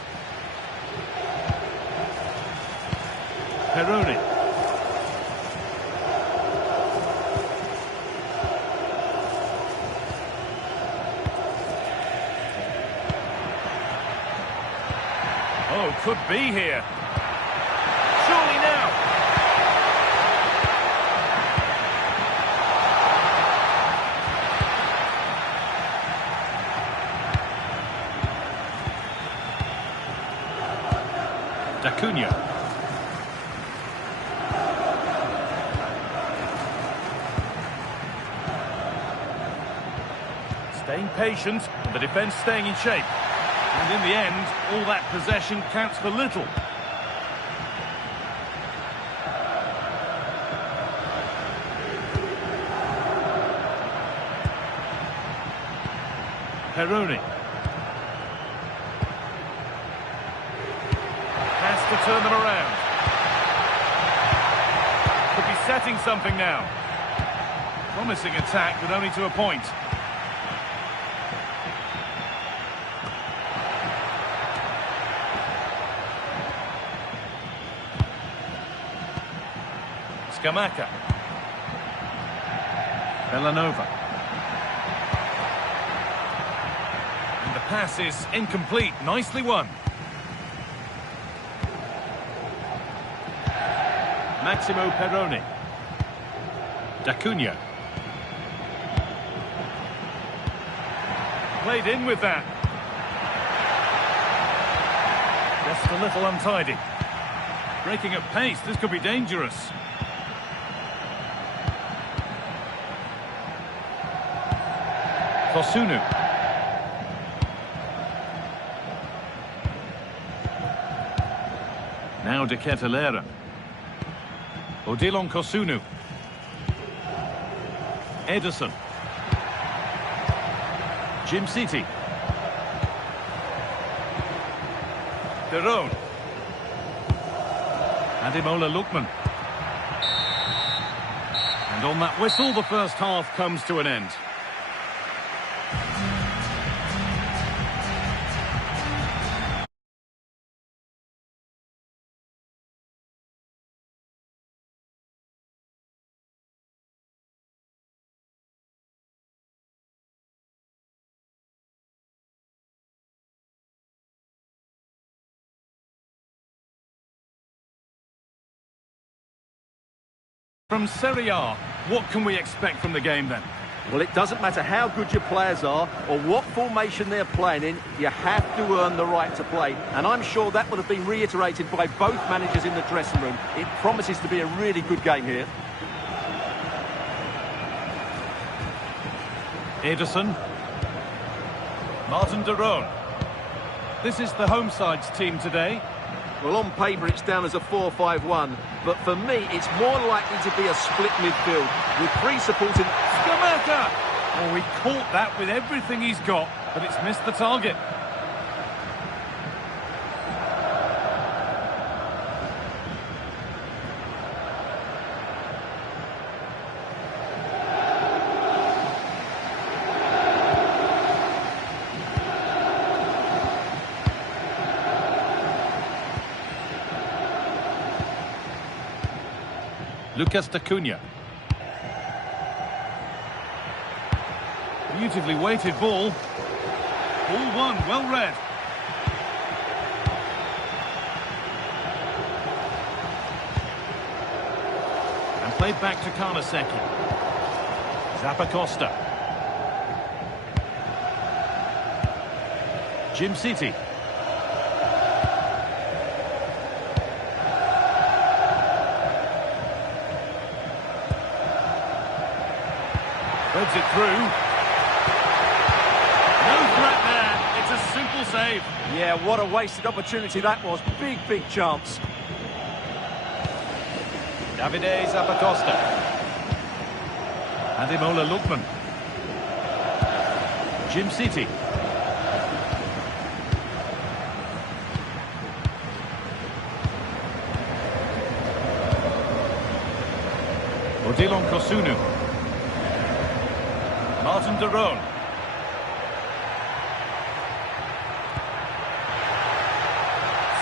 Peroni. Oh, could be here. Surely now. D'Acunha. Staying patient, and the defence staying in shape. And in the end, all that possession counts for little. Peroni. Has to turn them around. Could be setting something now. Promising attack, but only to a point. Scamacca. Villanova. And the pass is incomplete. Nicely won. Maximo Peroni. D'Acunha. Played in with that. Just a little untidy. Breaking at pace, this could be dangerous. Kosunu. Now De Ketelaere. Odilon Kosunu. Ederson. Jim City. Deron. Ademola Lookman. And on that whistle, the first half comes to an end. From Serie A, what can we expect from the game then? Well, it doesn't matter how good your players are or what formation they're playing in, you have to earn the right to play. And I'm sure that would have been reiterated by both managers in the dressing room. It promises to be a really good game here. Ederson. Martin Deron. This is the home side's team today. Well, on paper, it's down as a 4-5-1. But for me, it's more likely to be a split midfield with three supporting... Scamacca! Oh, he caught that with everything he's got, but it's missed the target. Lucas D'Acunha. Beautifully weighted ball. Ball one, well read. And played back to Karnaseki. Zappacosta. Jim City. Threads it through. No threat there. It's a simple save. Yeah, what a wasted opportunity that was. Big, big chance. Davide Zappacosta. Ademola Lookman. Jim City. Odilon Kosunu. Martin de Roon.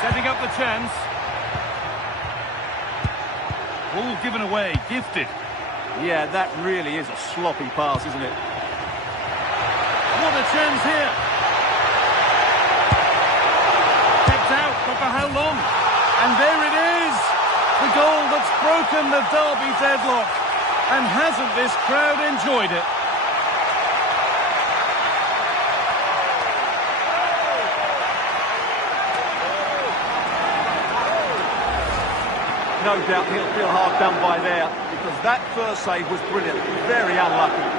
Setting up the chance. Ball given away, gifted. Yeah, that really is a sloppy pass, isn't it? What a chance here. Kept out, but for how long? And there it is. The goal that's broken the derby deadlock. And hasn't this crowd enjoyed it? No doubt he'll feel hard done by there, because that first save was brilliant. Very unlucky.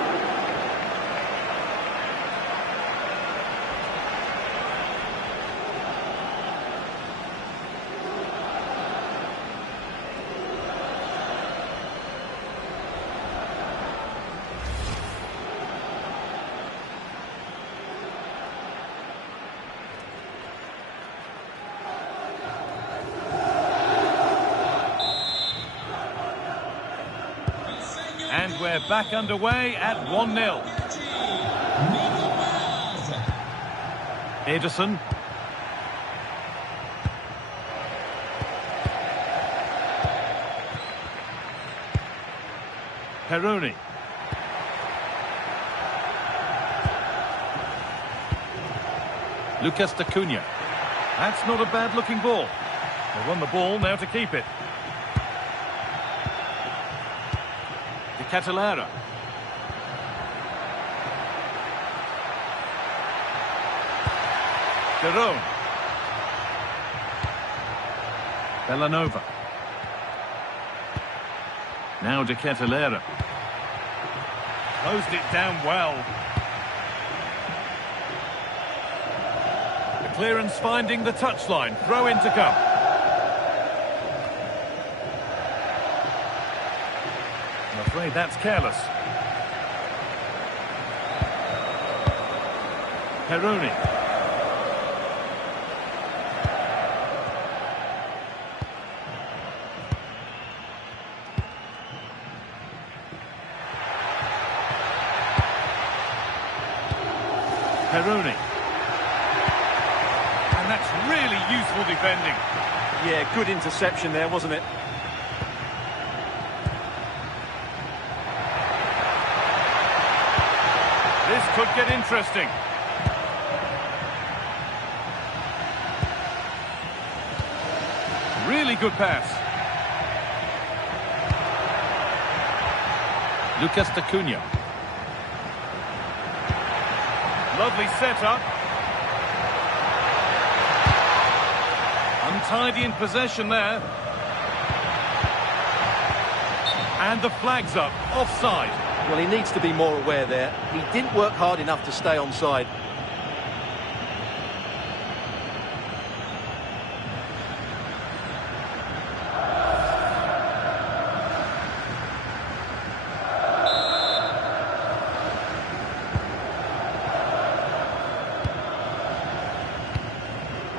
And we're back underway at 1-0. Ederson. Peroni. Lucas Acuna. That's not a bad-looking ball. They won the ball, now to keep it. Catalara. De Roon. Bellanova. Now De Catalera. Closed it down well. The clearance finding the touchline. Throw in to come. I'm afraid that's careless. Peroni. Peroni. And that's really useful defending. Yeah, good interception there, wasn't it? This could get interesting. Really good pass. Lucas Acuna. Lovely setup. Untidy in possession there. And the flag's up, offside. Well, he needs to be more aware there. He didn't work hard enough to stay onside.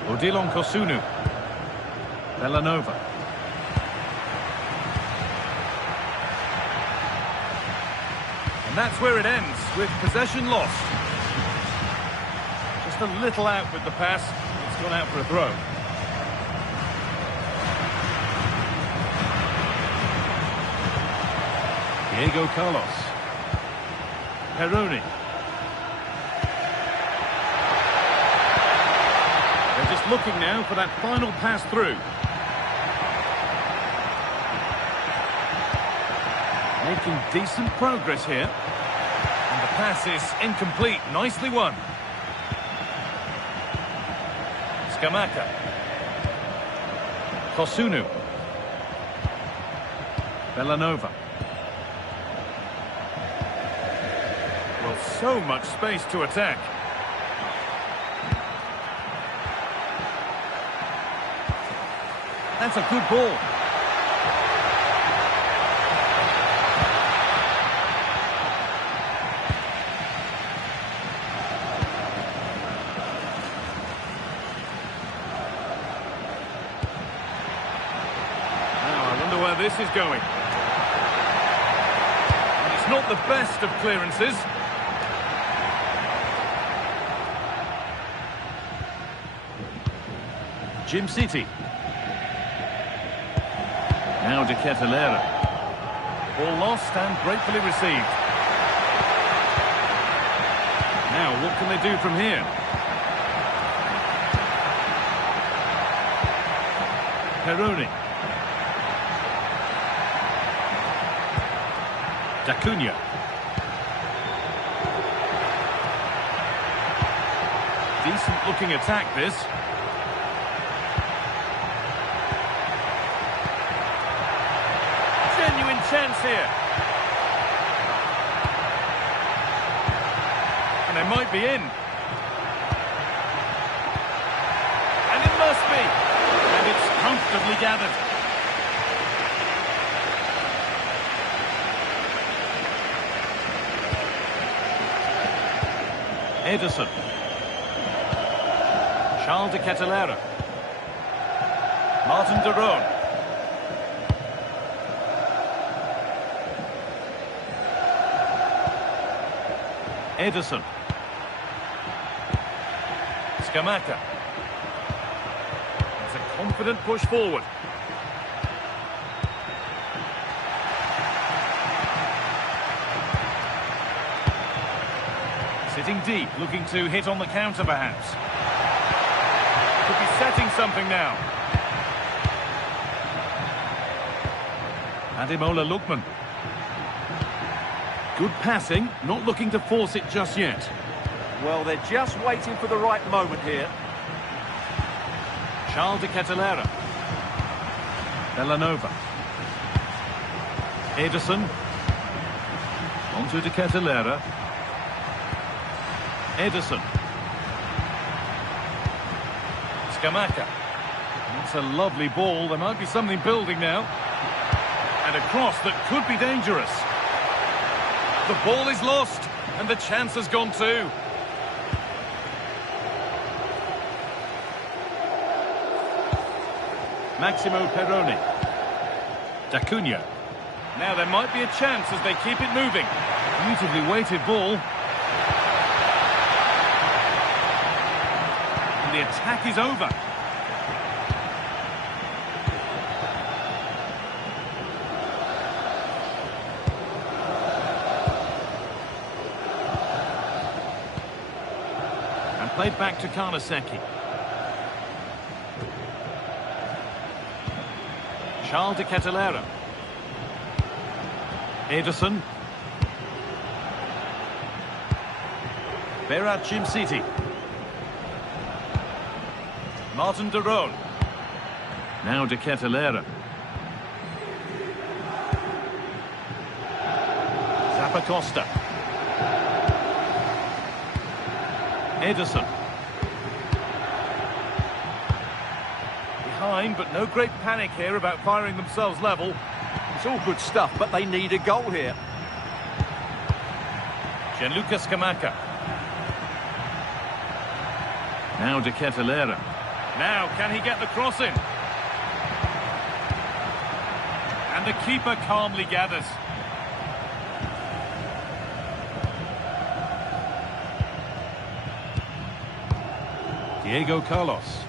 Odilon Kosunu. Bellanova. And that's where it ends, with possession lost. Just a little out with the pass. It's gone out for a throw. Diego Carlos. Peroni. They're just looking now for that final pass through. Making decent progress here. And the pass is incomplete. Nicely won. Scamacca. Kosunu. Bellanova. Well, so much space to attack. That's a good ball. Where this is going. And it's not the best of clearances. Jim City. Now De Ketelera. Ball lost and gratefully received. Now, what can they do from here? Peroni. D'Acunha. Decent looking attack this. Genuine chance here. And they might be in. And it must be. And it's comfortably gathered. Ederson. Charles De Ketelera. Martin de Roon. Ederson. Scamacca. It's a confident push forward. Sitting deep, looking to hit on the counter perhaps. Could be setting something now. Ademola Lookman. Good passing, not looking to force it just yet. Well, they're just waiting for the right moment here. Charles De Ketelera. Bellanova. Ederson. Onto De Ketelera. Ederson. Scamacca. That's a lovely ball. There might be something building now. And a cross that could be dangerous. The ball is lost, and the chance has gone too. Maximo Peroni. D'Acunha. Now there might be a chance as they keep it moving. Beautifully weighted ball. And the attack is over. And played back to Karnaseki. Charles De Ketelera. Ederson. Berat Jim City. Martin de Roon. Now De Ketelera. Zappacosta. Ederson. Behind, but no great panic here about firing themselves level. It's all good stuff, but they need a goal here. Gianluca Scamacca. Now De Ketelera. Now, can he get the cross in? And the keeper calmly gathers. Diego Carlos.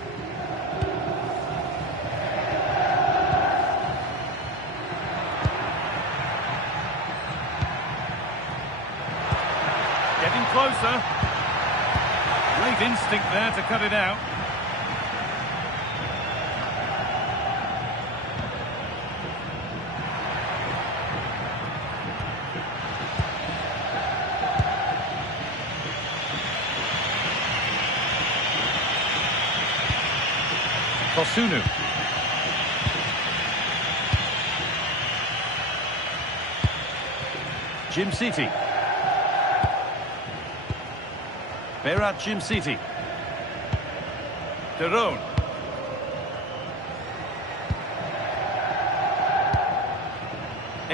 Getting closer. Great instinct there to cut it out. Kosunu. Jim City. Berat Jim City. De Roon.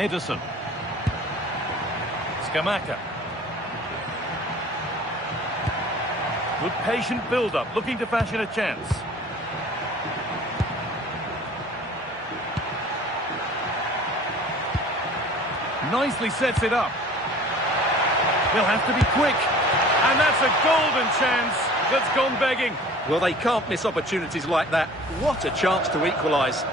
Ederson. Scamacca. Good patient build-up, looking to fashion a chance. Nicely sets it up. He'll have to be quick. And that's a golden chance that's gone begging. Well, they can't miss opportunities like that. What a chance to equalise.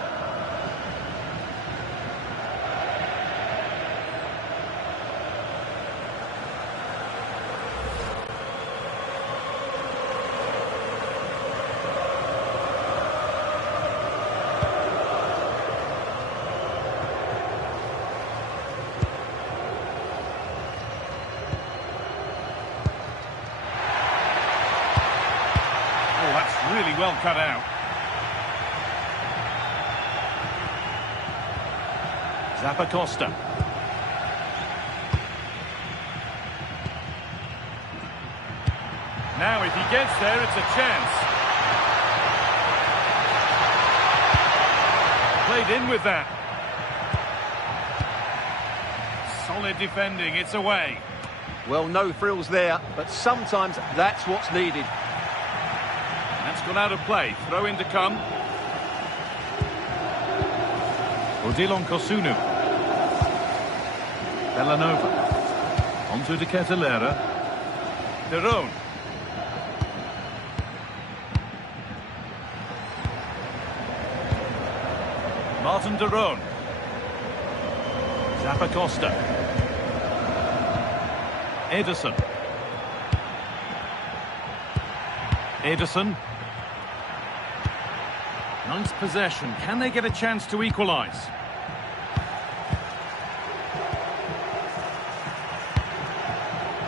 Really well cut out. Zappacosta. Now if he gets there, it's a chance. Played in with that. Solid defending, it's away. Well, no frills there, but sometimes that's what's needed. That's gone out of play. Throw in to come. Odilon Kosunu. Bellanova. Onto De Ketelera. De Roon. Martin De Roon. Zappacosta. Ederson. Ederson. Nice possession. Can they get a chance to equalise?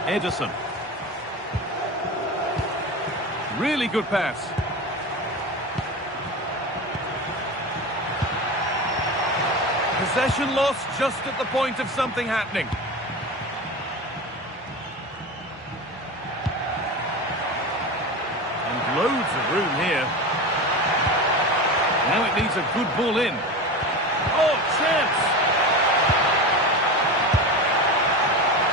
Ederson. Really good pass. Possession lost just at the point of something happening. And loads of room here. Now it needs a good ball in. Oh, chance!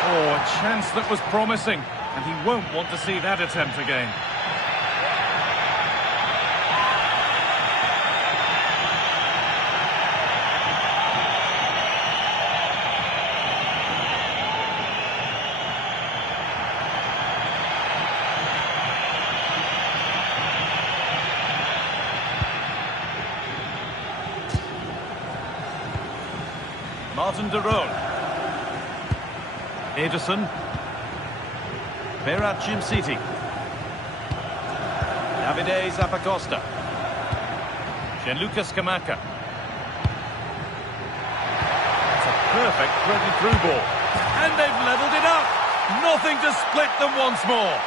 Oh, a chance that was promising. And he won't want to see that attempt again. Martin De Roon. Ederson. Berat Jimciti. Davide Zappacosta. Gianluca Scamacca. It's a perfect threaded-through ball. And they've levelled it up. Nothing to split them once more.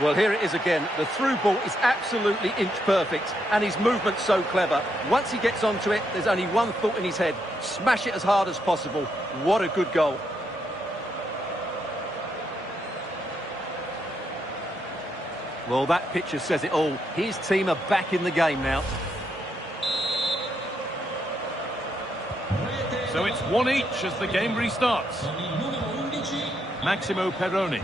Well, here it is again. The through ball is absolutely inch perfect, and his movement's so clever. Once he gets onto it, there's only one thought in his head. Smash it as hard as possible. What a good goal. Well, that picture says it all. His team are back in the game now. So it's one each as the game restarts. Maximo Perroni.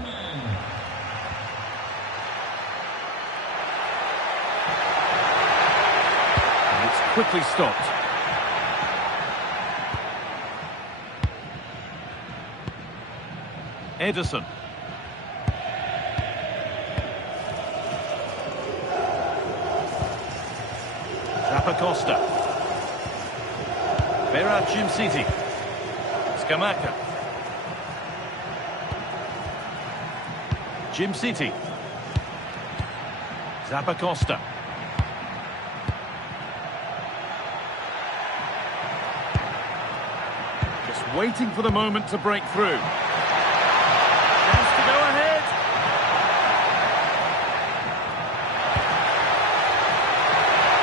Quickly stopped. Ederson. Zappacosta. Berat Jimciti. Scamacca. Jimciti. Zappacosta. Waiting for the moment to break through. Chance to go ahead.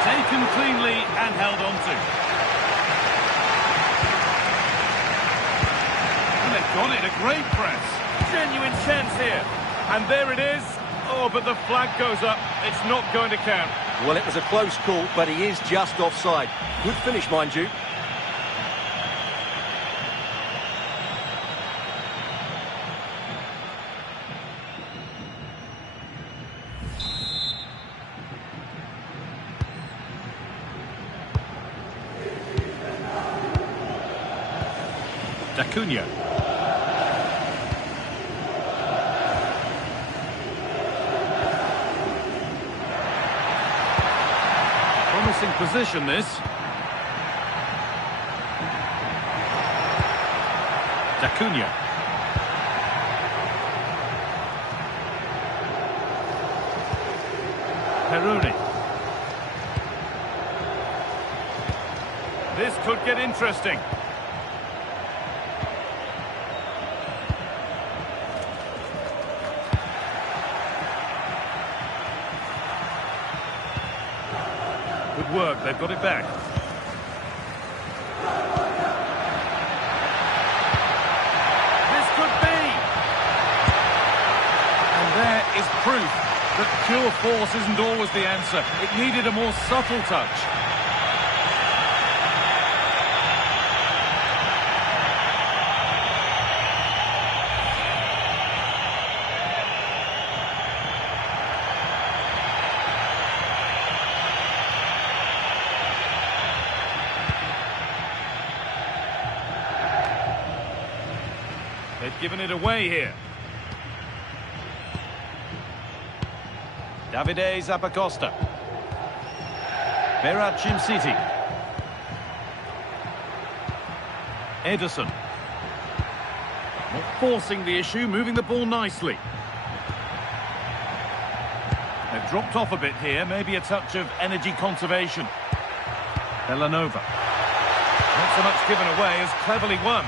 Taken cleanly and held on to. And they've got it, a great press. Genuine chance here. And there it is. Oh, but the flag goes up. It's not going to count. Well, it was a close call, but he is just offside. Good finish, mind you. Acuna. Promising position, this. Acuna. Peroni. This could get interesting. Good work, they've got it back. This could be! And there is proof that pure force isn't always the answer. It needed a more subtle touch. They've given it away here. Davide Zappacosta. Berat City. Ederson. Not forcing the issue, moving the ball nicely. They've dropped off a bit here, maybe a touch of energy conservation. Villanova. Not so much given away as cleverly won.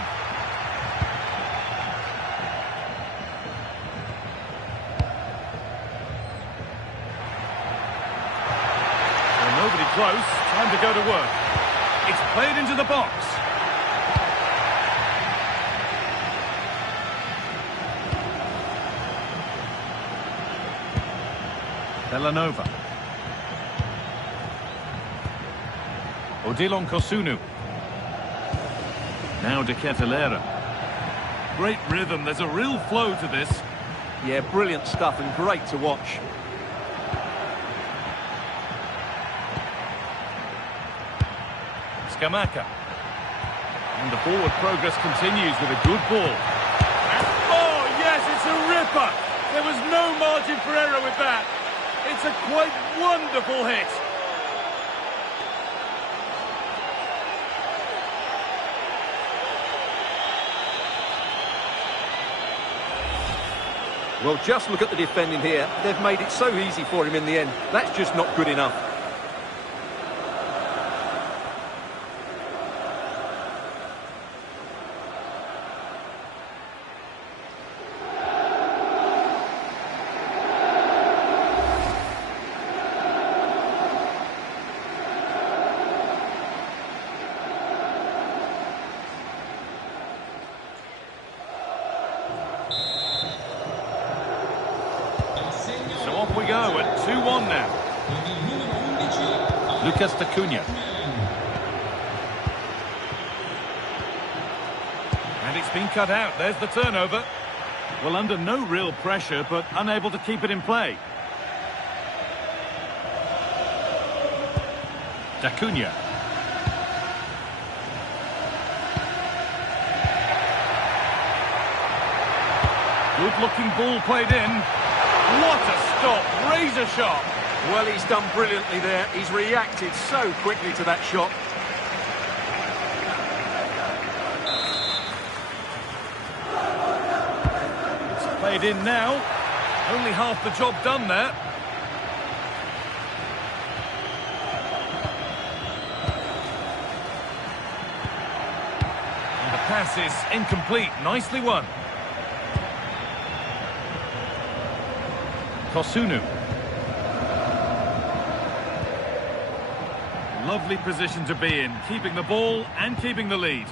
Nobody close. Time to go to work. It's played into the box. Villanova. Odilon Kosunu. Now De Ketelera. Great rhythm. There's a real flow to this. Yeah, brilliant stuff and great to watch. Scamacca. And the forward progress continues with a good ball. Oh, yes, it's a ripper. There was no margin for error with that. It's a quite wonderful hit. Well, just look at the defending here. They've made it so easy for him in the end. That's just not good enough. So off we go at 2-1 now. Lucas Acuna. And it's been cut out. There's the turnover. Well, under no real pressure, but unable to keep it in play. Acuna. Good-looking ball played in. What a stop, razor sharp. Well, he's done brilliantly there. He's reacted so quickly to that shot. It's played in now. Only half the job done there. And the pass is incomplete. Nicely won. Kosunu. Lovely position to be in, keeping the ball and keeping the lead.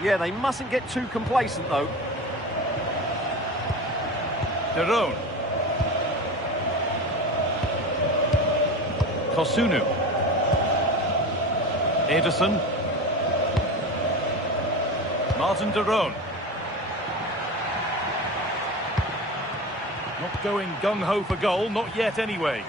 Yeah, they mustn't get too complacent, though. Peroni. Kosunu. Ederson. Martin de Roon. Not going gung-ho for goal, not yet anyway.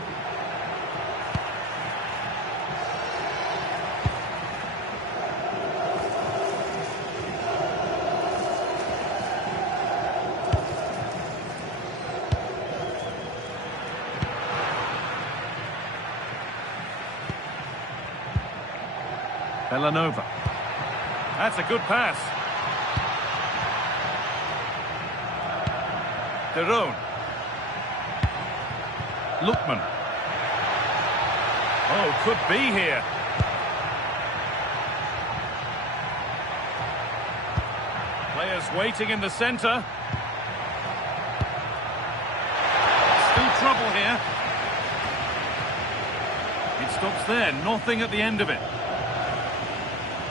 Villanova. That's a good pass. De Roon. Lookman. Oh, could be here. Players waiting in the centre. Still trouble here. It stops there, nothing at the end of it.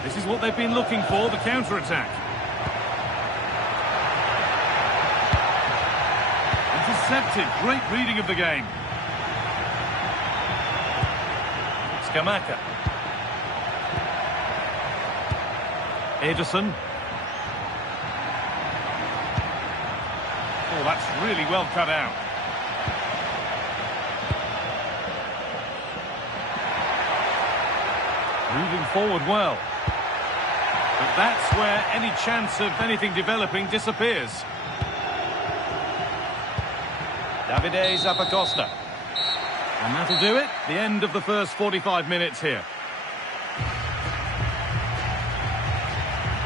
This is what they've been looking for, the counter-attack. Intercepted, great reading of the game. Scamacca. Ederson. Oh, that's really well cut out. Moving forward well. But that's where any chance of anything developing disappears. Davide Zappacosta. And that'll do it. The end of the first 45 minutes here.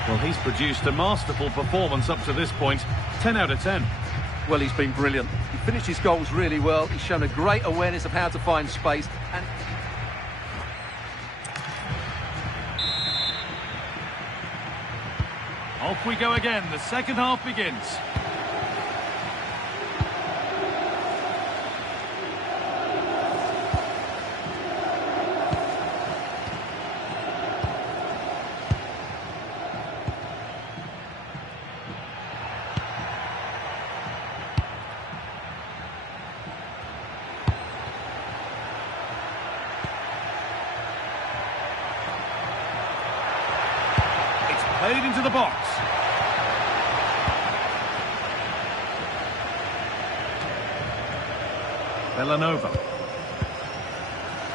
Well, he's produced a masterful performance up to this point. 10 out of 10. Well, he's been brilliant. He finished his goals really well. He's shown a great awareness of how to find space. And off we go again. The second half begins. Played into the box. Villanova.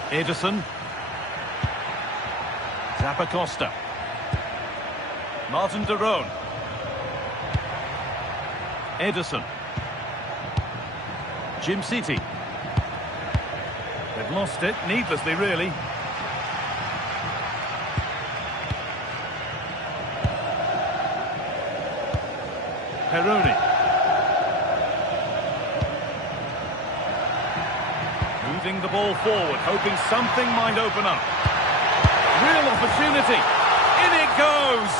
Ederson. Zappacosta. Martin de Roon. Ederson. Jim City. They've lost it, needlessly really. Peroni. Moving the ball forward, hoping something might open up. Real opportunity. In it goes.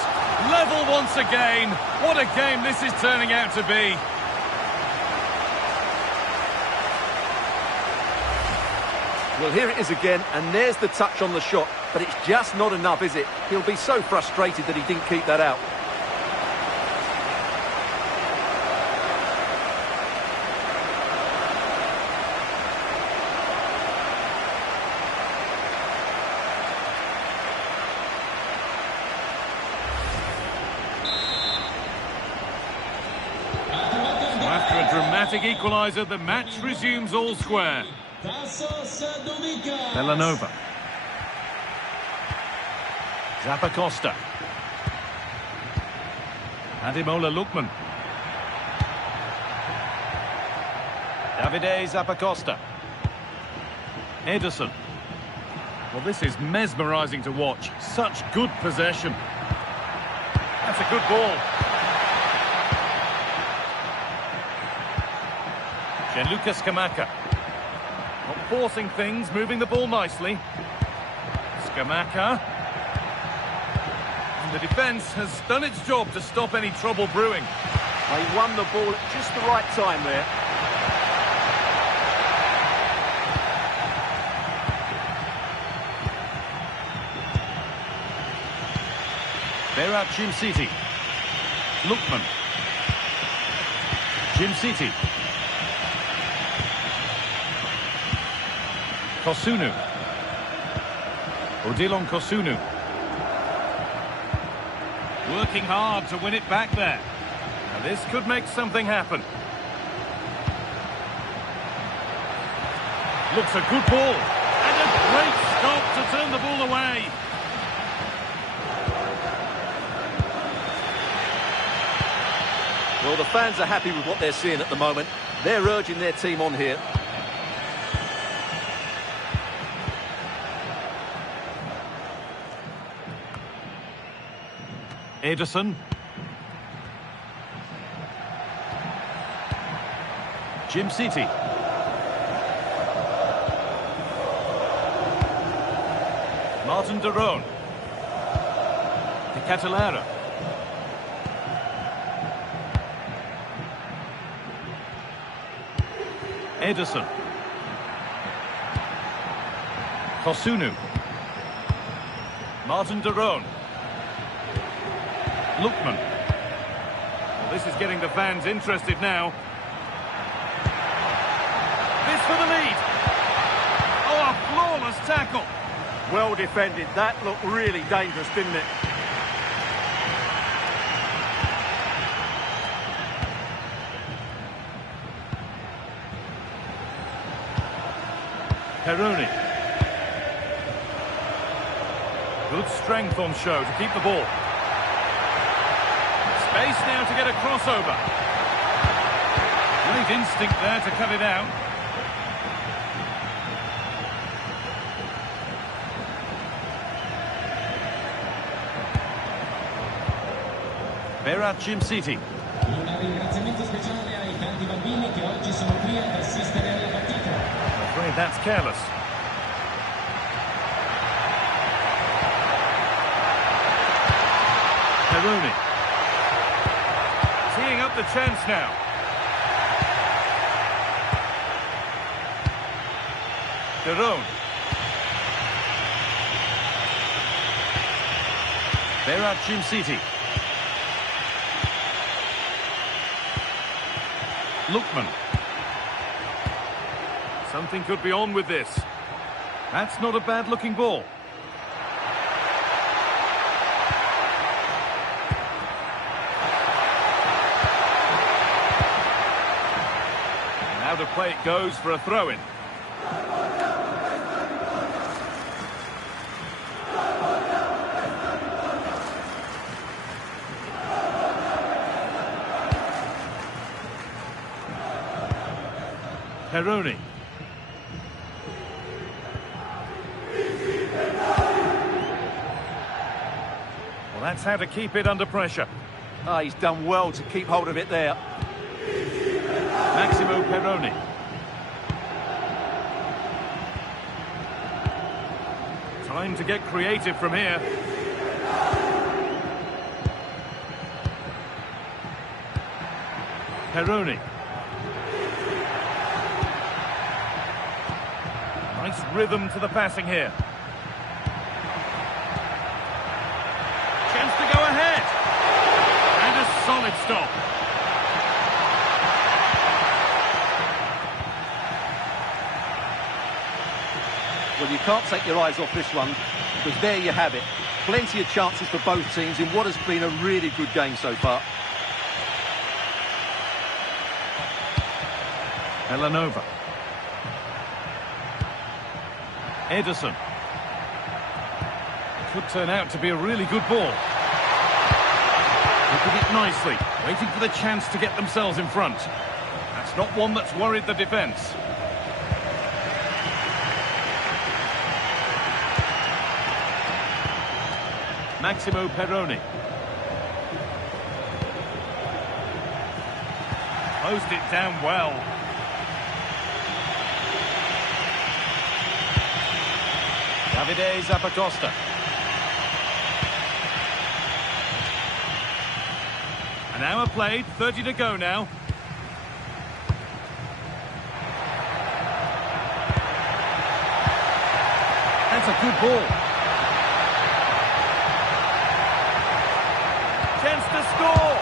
Level once again. What a game this is turning out to be. well, here it is again, and there's the touch on the shot, but it's just not enough, is it? He'll be so frustrated that he didn't keep that out. After a dramatic equaliser, the match resumes all square. Villanova. Zappacosta. Ademola Lookman. Davide Zappacosta. Ederson. Well, this is mesmerising to watch. Such good possession. That's a good ball. Gianluca Scamacca. Not forcing things, moving the ball nicely. Scamacca. And the defence has done its job to stop any trouble brewing. They won the ball at just the right time there. They're at Jim City. Lookman. Jim City. Kosunu. Odilon Kosunu. Working hard to win it back there. Now this could make something happen. Looks a good ball. And a great stop to turn the ball away. Well, the fans are happy with what they're seeing at the moment. They're urging their team on here. Ederson. Jim City. Martin de Roon. De Catalera. Ederson. Kosunu. Martin de Roon. Lookman. Well, this is getting the fans interested now. This for the lead. Oh, a flawless tackle. Well defended. That looked really dangerous, didn't it? Peroni. Good strength on show to keep the ball. Space now to get a crossover. Great instinct there to cut it out. Berat Jim City. Un ringraziamento speciale ai tanti bambini che oggi sono qui ad assistere alla partita. I'm afraid that's careless. Peroni. Teeing up the chance now. De Roon. Berat Jim City. Lookman. Something could be on with this. That's not a bad-looking ball. Now to play it goes for a throw-in. Peroni. Well, that's how to keep it under pressure. Ah, he's done well to keep hold of it there. Maximo Peroni. Time to get creative from here. Peroni. Nice rhythm to the passing here. Chance to go ahead. And a solid stop. Well, you can't take your eyes off this one, because there you have it. Plenty of chances for both teams in what has been a really good game so far. Elanova. Ederson. Could turn out to be a really good ball. They did it nicely, waiting for the chance to get themselves in front. That's not one that's worried the defence. Maximo Peroni. Closed it down well. Davide Zappacosta. An hour played, 30 to go now. That's a good ball. Chance to score.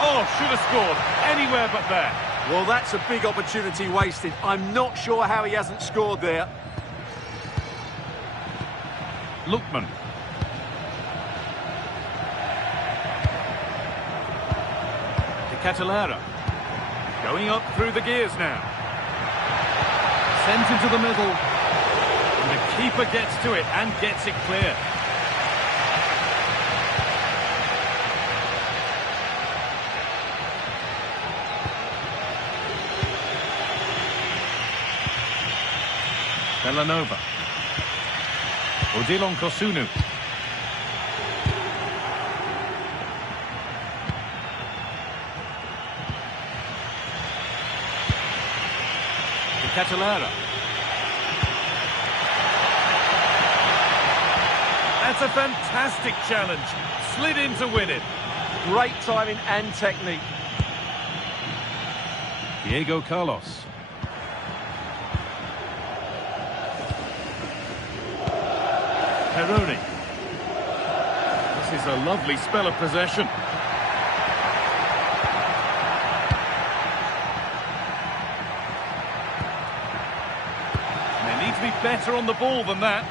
Oh, should have scored. Anywhere but there. Well, that's a big opportunity wasted. I'm not sure how he hasn't scored there. Lookman. De Catalera. Going up through the gears now. Sent into the middle. And the keeper gets to it and gets it clear. Villanova. Odilon Kosunu. De Catalera. That's a fantastic challenge. Slid in to win it. Great timing and technique. Diego Carlos. Peroni. This is a lovely spell of possession. They need to be better on the ball than that.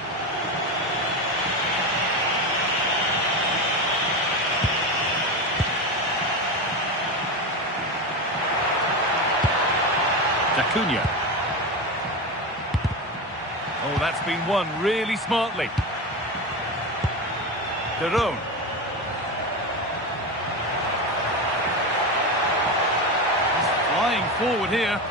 Acuna. Oh, that's been won really smartly. Derone. He's flying forward here.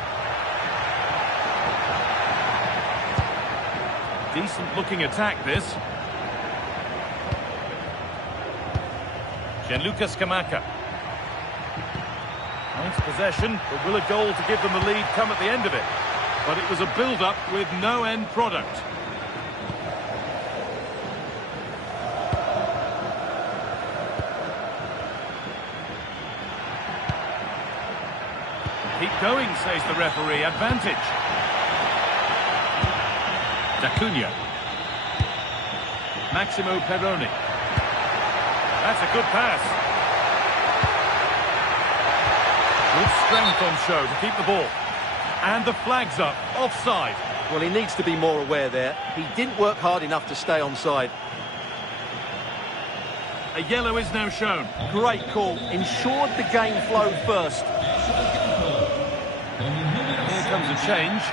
Decent looking attack, this. Gianluca Scamacca. Nice possession, but will a goal to give them the lead come at the end of it? But it was a build-up with no end product. Keep going, says the referee. Advantage. Acuna. Maximo Peroni. That's a good pass. Good strength on show to keep the ball. And the flag's up. Offside. Well, he needs to be more aware there. He didn't work hard enough to stay onside. A yellow is now shown. Great call. Ensured the game flowed first. Here comes a change.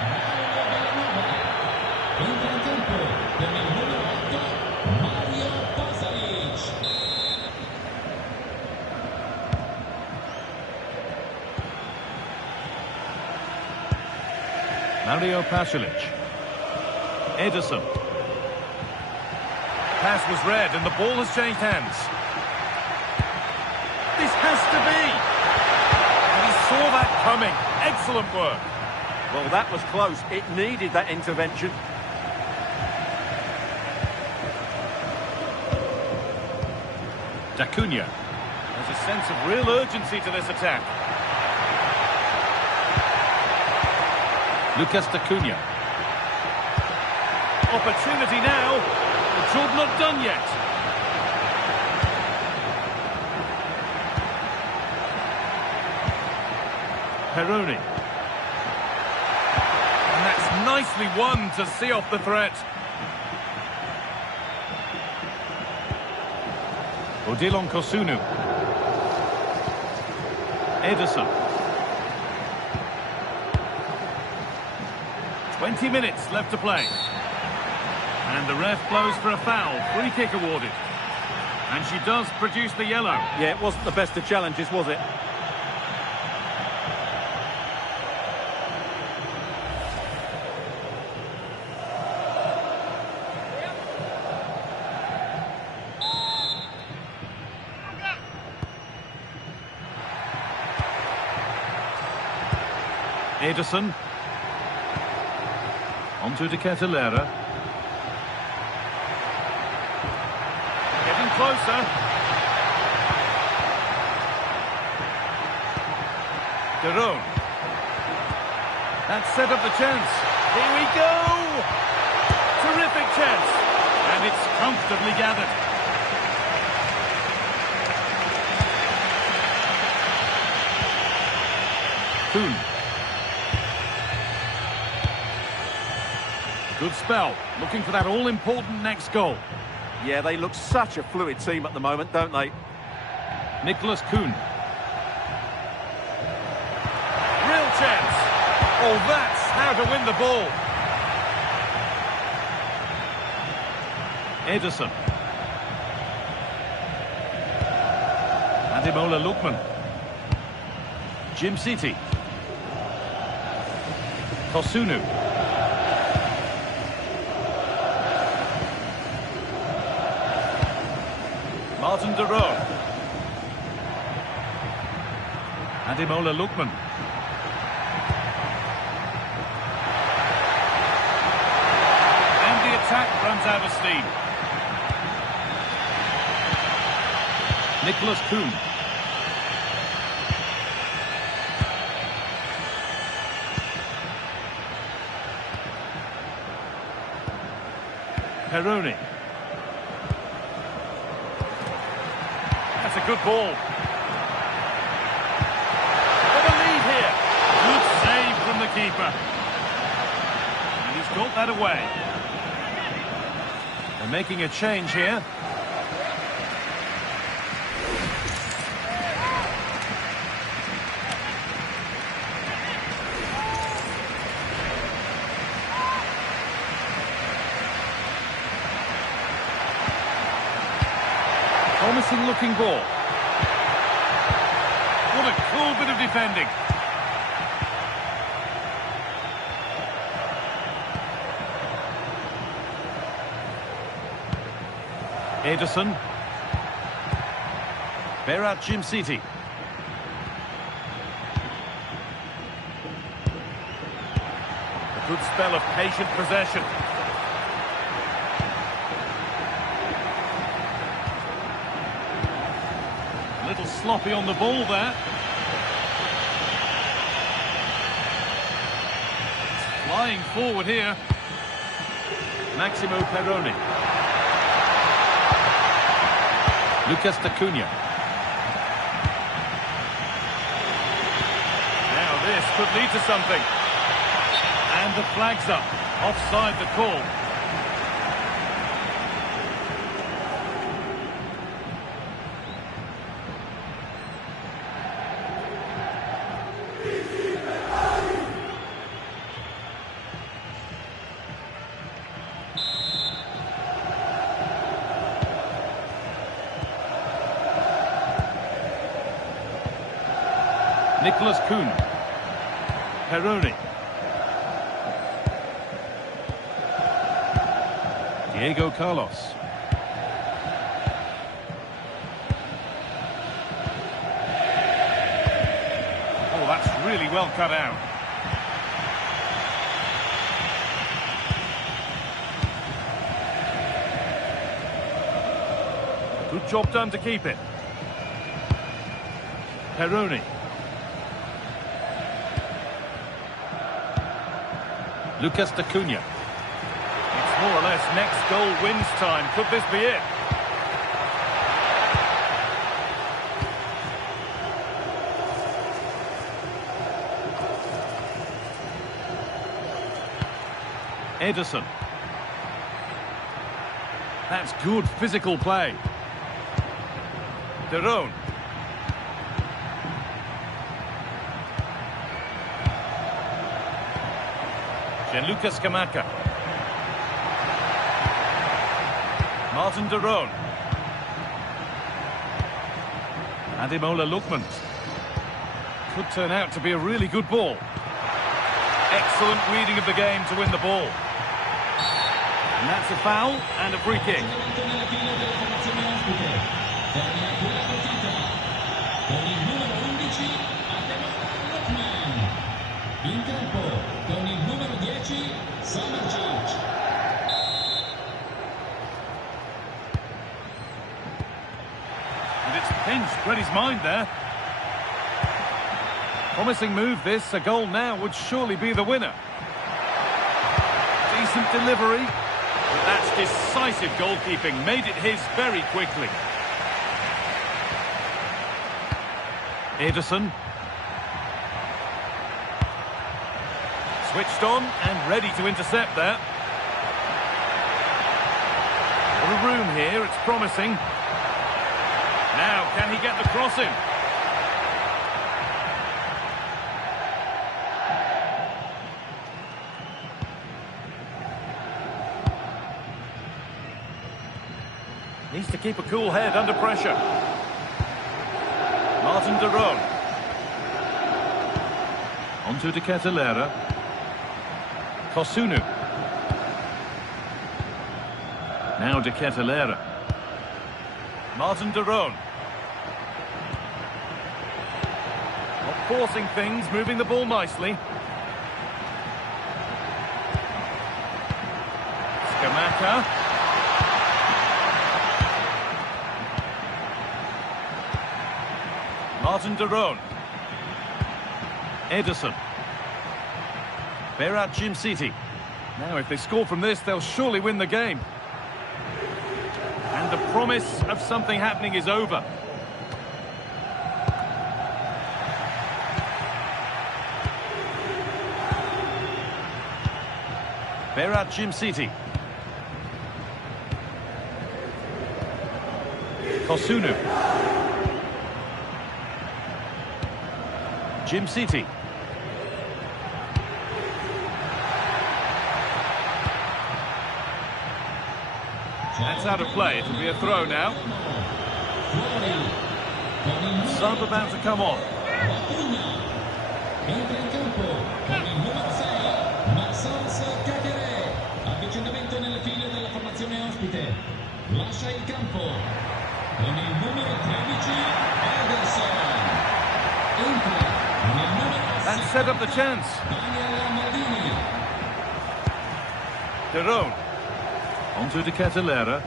Mario Pasalic. Ederson. Pass was read and the ball has changed hands. This has to be. And he saw that coming. Excellent work. Well, that was close. It needed that intervention. Acuna. There's a sense of real urgency to this attack. Lucas Acuna. Opportunity now. The job not done yet. Peroni. And that's nicely won to see off the threat. Odilon Kosunu. Ederson. 20 minutes left to play. And the ref blows for a foul. Free kick awarded. And she does produce the yellow. Yeah, it wasn't the best of challenges, was it? Ederson. Onto De Catalera. Getting closer. Derone. That set up the chance. Here we go! Terrific chance. And it's comfortably gathered. Kuhn. Good spell, looking for that all-important next goal. Yeah, they look such a fluid team at the moment, don't they? Nicholas Kuhn. Real chance. Oh, that's how to win the ball. Ederson. Ademola Lookman. Jim City. Kosunu. Martin de Roon. Ademola Lookman. And the attack runs out of steam. Nicholas Kuhn. Peroni. That's a good ball. What a lead here. Good save from the keeper. And he's got that away. They're making a change here. Promising looking ball. What a cool bit of defending. Ederson. Berat Jim City. A good spell of patient possession. A little sloppy on the ball there. It's flying forward here. Maximo Peroni. Lucas Acuna. Now this could lead to something. And the flag's up. Offside the call. Nicholas Kuhn. Peroni. Diego Carlos. Oh, that's really well cut out. Good job done to keep it. Peroni. Lucas Acuna. It's more or less next goal wins time. Could this be it? Ederson. That's good physical play. De Roon. Gianluca Scamacca. Martin de Roon. Ademola Lookman. Could turn out to be a really good ball. Excellent reading of the game to win the ball. And that's a foul and a free kick. In campo con il numero 10 Samardzic. And it's pinched, read his mind there. Promising move this, a goal now would surely be the winner. Decent delivery, but that's decisive goalkeeping, made it his very quickly. Ederson. Switched on and ready to intercept there. Lot of room here, it's promising. Now, can he get the cross in? Needs to keep a cool head under pressure. Martin de Roon. Onto De Ketelaere. Kosunu. Now De Ketelaere. Martin de Roon. Not forcing things, moving the ball nicely. Scamacca. Martin de Roon. Ederson. Berat Jimsiti. Now, if they score from this, they'll surely win the game. And the promise of something happening is over. Berat Jimsiti. Kosunu. Jimsiti. That's out of play. It'll be a throw now. Sub about to come on. Entra in campo con il numero 6, avvicinamento nelle file della formazione ospite. Lascia il campo con il numero 13, Ederson. Entra con il numero 6. And set up the chance. De Roon. Onto De Ketelaere.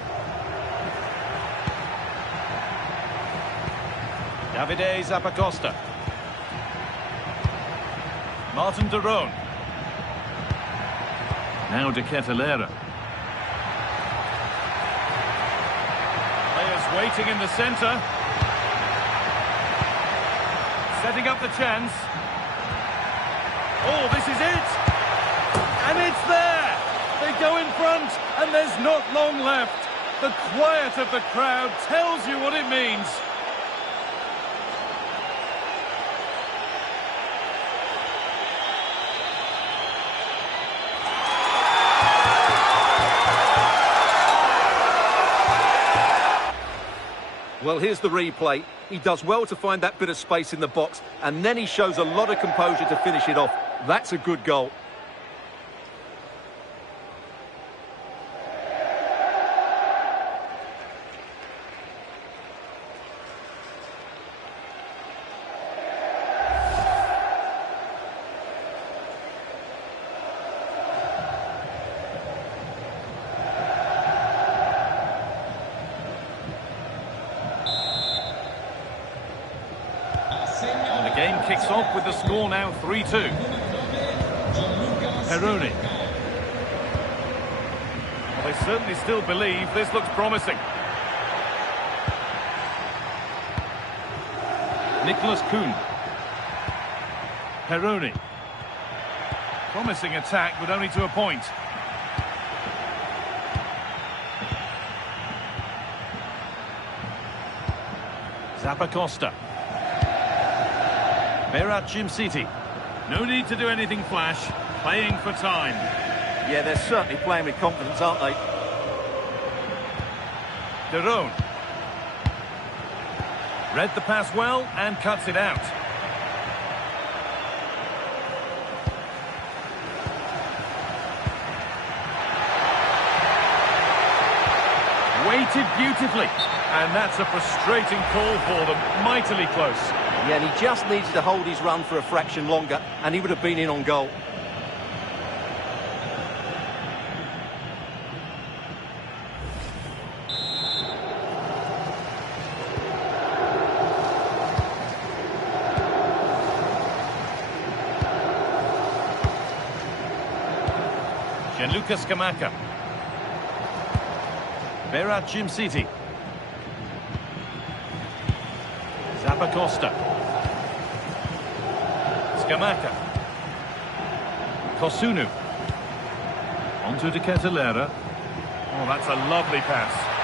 Davide Zappacosta. Martin de Roon. Now De Ketelaere. Players waiting in the centre. Setting up the chance. Oh, this is it! And it's there! They go in front, and there's not long left. The quiet of the crowd tells you what it means. Well, here's the replay. He does well to find that bit of space in the box, and then he shows a lot of composure to finish it off. That's a good goal. And the game kicks off with the score now 3-2. Peroni. Well, they certainly still believe this looks promising. Nicholas Kuhn. Peroni. Promising attack, but only to a point. Zappacosta. Berat Jimsiti. No need to do anything flash. Playing for time. Yeah, they're certainly playing with confidence, aren't they? De Roon. Read the pass well and cuts it out. Waited beautifully. And that's a frustrating call for them. Mightily close. Yeah, and he just needed to hold his run for a fraction longer, and he would have been in on goal. Gianluca Scamacca. Berat Jimsiti. Zappacosta. Scamacca. Kosunu. Onto De Ketelaere. Oh, that's a lovely pass.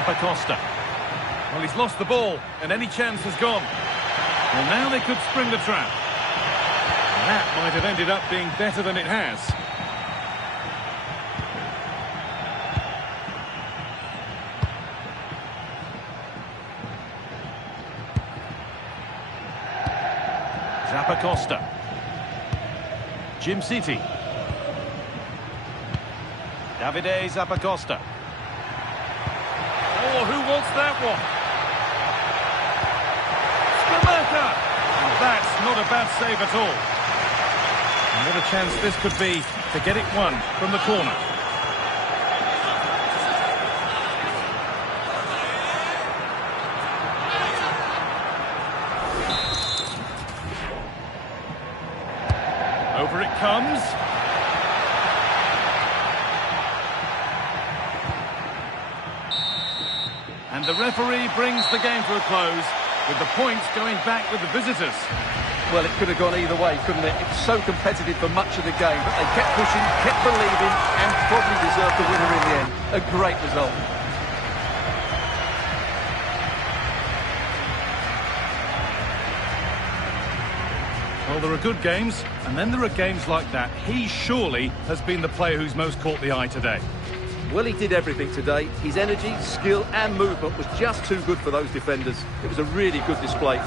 Zappacosta. Well, he's lost the ball, and any chance has gone. Well, now they could spring the trap. That might have ended up being better than it has. Zappacosta. Jim City. Davide Zappacosta. Oh, who wants that one? Scamacca! And that's not a bad save at all. And what a chance this could be to get it won from the corner. Over it comes. And the referee brings the game to a close, with the points going back with the visitors. Well, it could have gone either way, couldn't it? It was so competitive for much of the game, but they kept pushing, kept believing, and probably deserved the winner in the end. A great result. Well, there are good games, and then there are games like that. He surely has been the player who's most caught the eye today. Well, he did everything today. His energy, skill and movement was just too good for those defenders. It was a really good display.